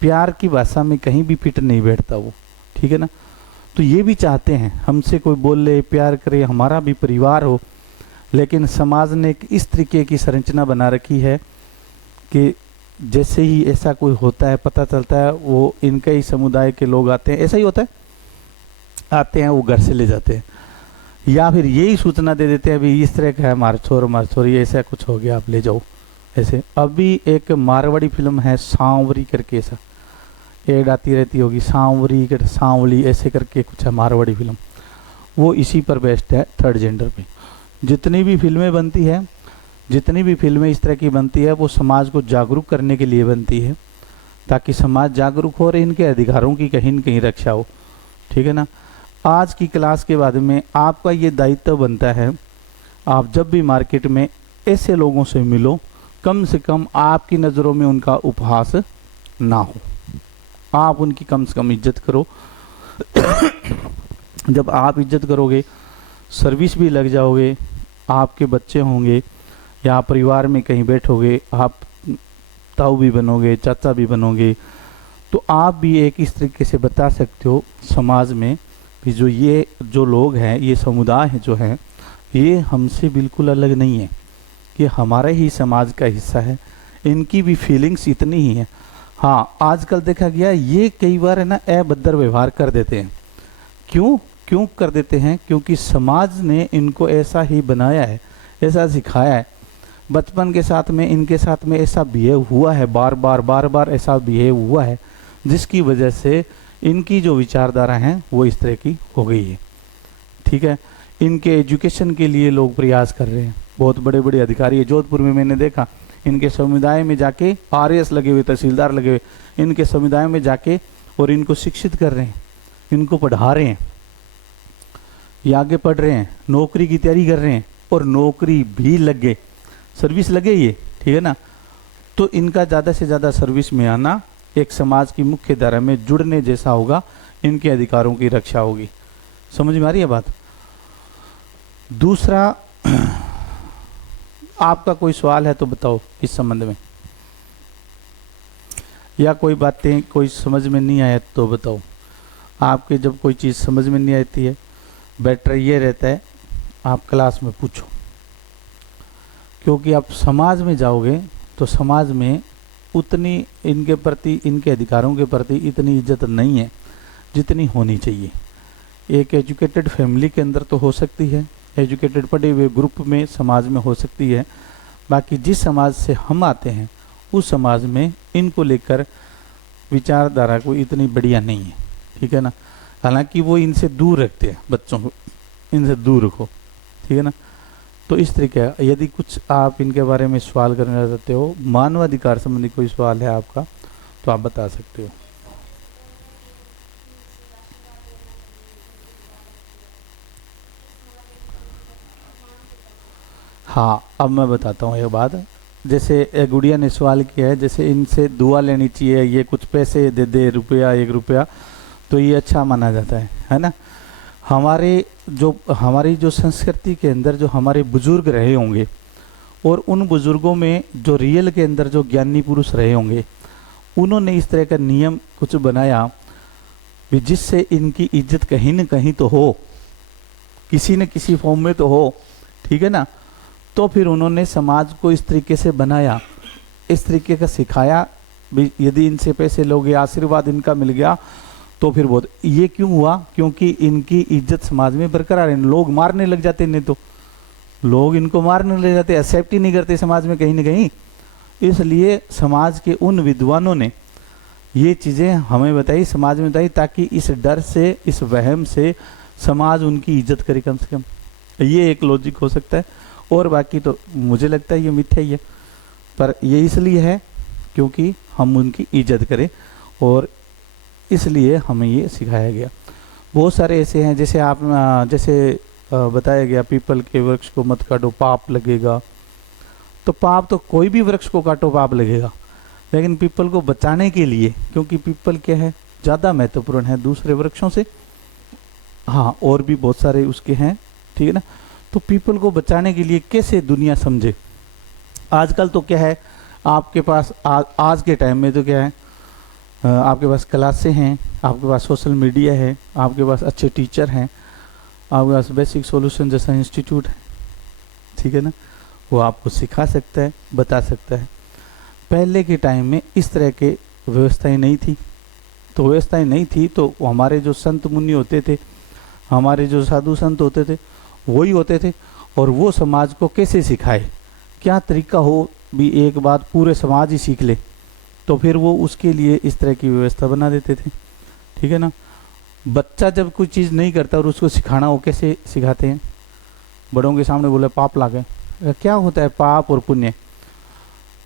प्यार की भाषा में कहीं भी फिट नहीं बैठता वो, ठीक है ना। तो ये भी चाहते हैं हमसे कोई बोले, प्यार करे, हमारा भी परिवार हो, लेकिन समाज ने एक इस तरीके की संरचना बना रखी है कि जैसे ही ऐसा कोई होता है, पता चलता है, वो इनके ही समुदाय के लोग आते हैं, ऐसा ही होता है, आते हैं वो घर से ले जाते हैं, या फिर यही सूचना दे देते हैं अभी इस तरह का है हमारा छोरी, ऐसा कुछ हो गया, आप ले जाओ ऐसे। अभी एक मारवाड़ी फिल्म है सांवरी करके, ऐसा एड आती रहती होगी, सांवरी कर सांवली ऐसे करके कुछ है मारवाड़ी फिल्म, वो इसी पर बेस्ड है, थर्ड जेंडर पे। जितनी भी फिल्में बनती है, जितनी भी फिल्में इस तरह की बनती है, वो समाज को जागरूक करने के लिए बनती है, ताकि समाज जागरूक हो और इनके अधिकारों की कहीं न कहीं रक्षा हो, ठीक है ना। आज की क्लास के बाद में आपका ये दायित्व बनता है, आप जब भी मार्केट में ऐसे लोगों से मिलो, कम से कम आपकी नज़रों में उनका उपहास ना हो, आप उनकी कम से कम इज्जत करो। जब आप इज्जत करोगे, सर्विस भी लग जाओगे, आपके बच्चे होंगे या परिवार में कहीं बैठोगे, आप ताऊ भी बनोगे, चाचा भी बनोगे, तो आप भी एक इस तरीके से बता सकते हो समाज में कि जो ये जो लोग हैं, ये समुदाय है जो है, ये हमसे बिल्कुल अलग नहीं है, ये हमारे ही समाज का हिस्सा है, इनकी भी फीलिंग्स इतनी ही है। हाँ, आजकल देखा गया ये कई बार है ना अभद्र व्यवहार कर देते हैं। क्यों कर देते हैं? क्योंकि समाज ने इनको ऐसा ही बनाया है, ऐसा सिखाया है, बचपन के साथ में इनके साथ में ऐसा बिहेव हुआ है, बार बार ऐसा बिहेव हुआ है, जिसकी वजह से इनकी जो विचारधारा हैं वो इस तरह की हो गई है। ठीक है, इनके एजुकेशन के लिए लोग प्रयास कर रहे हैं, बहुत बड़े बड़े अधिकारी है। जोधपुर में मैंने देखा, इनके समुदाय में जाके आरएएस लगे हुए, तहसीलदार लगे हुए, इनके समुदाय में जाके और इनको शिक्षित कर रहे हैं, इनको पढ़ा रहे हैं, ये आगे पढ़ रहे हैं, नौकरी की तैयारी कर रहे हैं और नौकरी भी लग गए, सर्विस लगे ये, ठीक है ना। तो इनका ज़्यादा से ज़्यादा सर्विस में आना एक समाज की मुख्य धारा में जुड़ने जैसा होगा, इनके अधिकारों की रक्षा होगी। समझ में आ रही है बात? दूसरा, आपका कोई सवाल है तो बताओ इस संबंध में, या कोई बातें कोई समझ में नहीं आया तो बताओ। आपके जब कोई चीज़ समझ में नहीं आती है, बेटर ये रहता है आप क्लास में पूछो, क्योंकि आप समाज में जाओगे तो समाज में उतनी इनके प्रति, इनके अधिकारों के प्रति इतनी इज्जत नहीं है जितनी होनी चाहिए। एक एजुकेटेड फैमिली के अंदर तो हो सकती है, एजुकेटेड पढ़े हुए ग्रुप में समाज में हो सकती है, बाकी जिस समाज से हम आते हैं उस समाज में इनको लेकर विचारधारा कोई इतनी बढ़िया नहीं है, ठीक है ना। हालांकि वो इनसे दूर रखते हैं बच्चों को, इनसे दूर रखो, ठीक है ना। तो इस तरीके, यदि कुछ आप इनके बारे में सवाल करना चाहते हो, मानवाधिकार संबंधी कोई सवाल है आपका तो आप बता सकते हो। हाँ, अब मैं बताता हूँ एक बात। जैसे गुड़िया ने सवाल किया है, जैसे इनसे दुआ लेनी चाहिए, ये कुछ पैसे दे दे, रुपया 1 रुपया, तो ये अच्छा माना जाता है ना। हमारी जो संस्कृति के अंदर जो हमारे बुजुर्ग रहे होंगे और उन बुजुर्गों में जो रियल के अंदर जो ज्ञानी पुरुष रहे होंगे, उन्होंने इस तरह का नियम कुछ बनाया भी जिससे इनकी इज्जत कहीं न कहीं तो हो, किसी न किसी फॉर्म में तो हो, ठीक है ना। तो फिर उन्होंने समाज को इस तरीके से बनाया, इस तरीके का सिखाया भी यदि इनसे पैसे लोगे, आशीर्वाद इनका मिल गया तो फिर बहुत। ये क्यों हुआ? क्योंकि इनकी इज्जत समाज में बरकरार है। लोग मारने लग जाते, नहीं तो लोग इनको मारने लग जाते, एक्सेप्ट ही नहीं करते समाज में कहीं ना कहीं। इसलिए समाज के उन विद्वानों ने ये चीज़ें हमें बताई, समाज में बताई, ताकि इस डर से, इस वहम से समाज उनकी इज्जत करे कम से कम। ये एक लॉजिक हो सकता है, और बाकी तो मुझे लगता है ये मिथ्या ही है, पर ये इसलिए है क्योंकि हम उनकी इज्जत करें और इसलिए हमें ये सिखाया गया। बहुत सारे ऐसे हैं, जैसे आप बताया गया पीपल के वृक्ष को मत काटो पाप लगेगा, तो पाप तो कोई भी वृक्ष को काटो पाप लगेगा, लेकिन पीपल को बचाने के लिए, क्योंकि पीपल क्या है, ज़्यादा महत्वपूर्ण है दूसरे वृक्षों से। हाँ, और भी बहुत सारे उसके हैं, ठीक है ना। तो पीपल को बचाने के लिए कैसे दुनिया समझे। आजकल तो क्या है, आपके पास आज के टाइम में तो क्या है, आपके पास क्लासें हैं, आपके पास सोशल मीडिया है, आपके पास अच्छे टीचर हैं, आपके पास बेसिक सॉल्यूशन जैसा इंस्टीट्यूट है, ठीक है ना, वो आपको सिखा सकता है, बता सकता है। पहले के टाइम में इस तरह के व्यवस्थाएं नहीं थी, तो व्यवस्थाएं नहीं थी तो हमारे जो संत मुनि होते थे, हमारे जो साधु संत होते थे, वही होते थे, और वो समाज को कैसे सिखाए, क्या तरीका हो भी एक बात पूरे समाज ही सीख ले, तो फिर वो उसके लिए इस तरह की व्यवस्था बना देते थे, ठीक है ना। बच्चा जब कोई चीज़ नहीं करता और उसको सिखाना, वो कैसे सिखाते हैं, बड़ों के सामने बोले पाप लागे। क्या होता है पाप और पुण्य?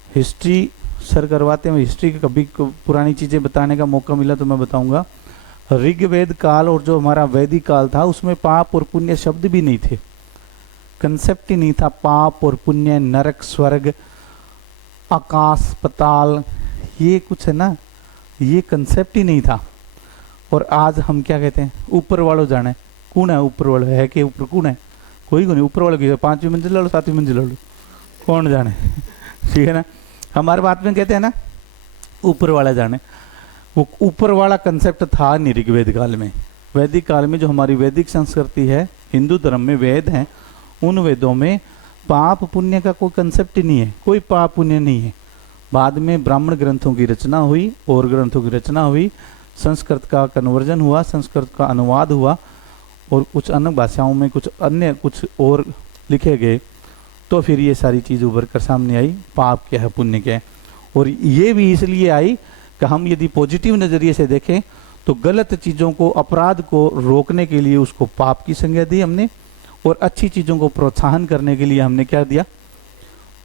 हिस्ट्री सर करवाते हैं, हिस्ट्री का कभी पुरानी चीज़ें बताने का मौका मिला तो मैं बताऊंगा। ऋग्वेद काल और जो हमारा वैदिक काल था, उसमें पाप और पुण्य शब्द भी नहीं थे, कंसेप्ट ही नहीं था। पाप और पुण्य, नरक, स्वर्ग, आकाश पताल, ये कुछ है ना, ये कंसेप्ट ही नहीं था। और आज हम क्या कहते हैं, ऊपर वालों जाने कौन है, ऊपर वालों है कि ऊपर कौन है, कोई को नहीं। ऊपर वालों की 5वीं मंजिल लो 7वीं मंजिल लो, कौन जाने ठीक है ना। हमारे बात में कहते हैं ना ऊपर वाला जाने, वो ऊपर वाला कंसेप्ट था नहीं ऋग्वेद काल में। वैदिक काल में जो हमारी वैदिक संस्कृति है, हिंदू धर्म में वेद हैं, उन वेदों में पाप पुण्य का कोई कंसेप्ट ही नहीं है, कोई पाप पुण्य नहीं है। बाद में ब्राह्मण ग्रंथों की रचना हुई और ग्रंथों की रचना हुई, संस्कृत का कन्वर्जन हुआ, संस्कृत का अनुवाद हुआ और कुछ अन्य भाषाओं में कुछ अन्य कुछ और लिखे गए, तो फिर ये सारी चीज़ उभर कर सामने आई, पाप क्या है पुण्य क्या है। और ये भी इसलिए आई कि हम यदि पॉजिटिव नज़रिए से देखें तो गलत चीज़ों को, अपराध को रोकने के लिए उसको पाप की संज्ञा दी हमने, और अच्छी चीज़ों को प्रोत्साहन करने के लिए हमने क्या दिया,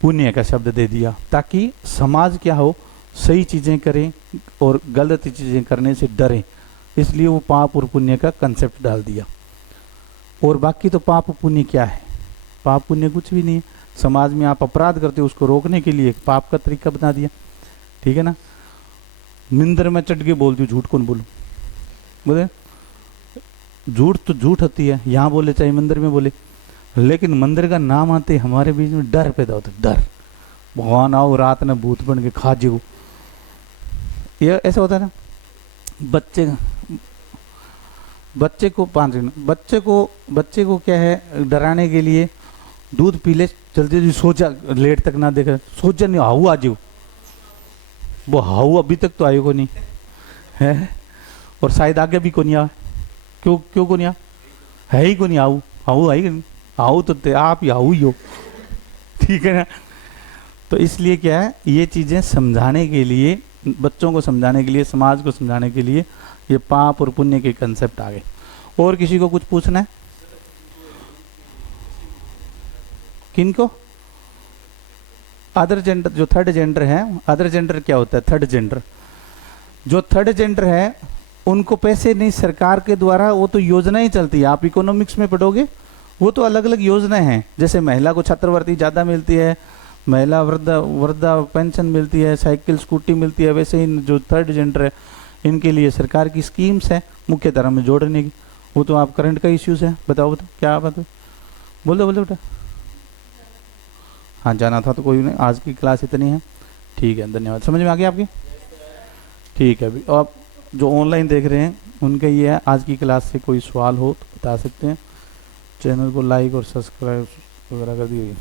पुण्य का शब्द दे दिया, ताकि समाज क्या हो, सही चीज़ें करें और गलत चीज़ें करने से डरें। इसलिए वो पाप और पुण्य का कंसेप्ट डाल दिया। और बाकी तो पाप पुण्य क्या है, पाप पुण्य कुछ भी नहीं है। समाज में आप अपराध करते हो, उसको रोकने के लिए पाप का तरीका बना दिया, ठीक है ना। मंदिर में चढ़ के बोलती हूँ, झूठ कौन बोलूँ, बोले झूठ तो झूठ होती है, यहाँ बोले चाहे मंदिर में बोले, लेकिन मंदिर का नाम आते हमारे बीच में डर पैदा होता है, डर, भगवान आओ रात में भूत बन के खा जीव, ये ऐसा होता है ना। बच्चे को 5 दिन, बच्चे को क्या है, डराने के लिए दूध पी ले जल्दी जल्दी, सो जा, लेट तक ना देखे, सो जा, नहीं हाउ आ जाओ, वो हाउ अभी तक तो आयो को नहीं है, और शायद आगे भी को नहीं आ, क्यों को नहीं आ, है ही को नहीं, हाउ हाउ आई नहीं, हाउ तो आप ही हाउ ही हो, ठीक है ना। तो इसलिए क्या है, ये चीज़ें समझाने के लिए, बच्चों को समझाने के लिए, समाज को समझाने के लिए ये पाप और पुण्य के कंसेप्ट आ गए। और किसी को कुछ पूछना है, किनको, अदर जेंडर, जो थर्ड जेंडर है, अदर जेंडर क्या होता है, थर्ड जेंडर, जो थर्ड जेंडर है उनको पैसे नहीं सरकार के द्वारा, वो तो योजनाएं चलती है, आप इकोनॉमिक्स में पढ़ोगे, वो तो अलग अलग योजनाएं हैं। जैसे महिला को छात्रवृत्ति ज़्यादा मिलती है, महिला वृद्धा पेंशन मिलती है, साइकिल स्कूटी मिलती है, वैसे ही जो थर्ड जेंडर है इनके लिए सरकार की स्कीम्स है मुख्य धारा में जोड़ने की। वो तो आप करंट का इश्यूज है, बताओ क्या बात है, बोलो बेटा। हाँ जाना था तो कोई नहीं, आज की क्लास इतनी है, ठीक है, धन्यवाद। समझ में आ गया आपकी, ठीक है। अभी आप जो ऑनलाइन देख रहे हैं उनका ये है, आज की क्लास से कोई सवाल हो तो बता सकते हैं। चैनल को लाइक और सब्सक्राइब वगैरह कर दिए।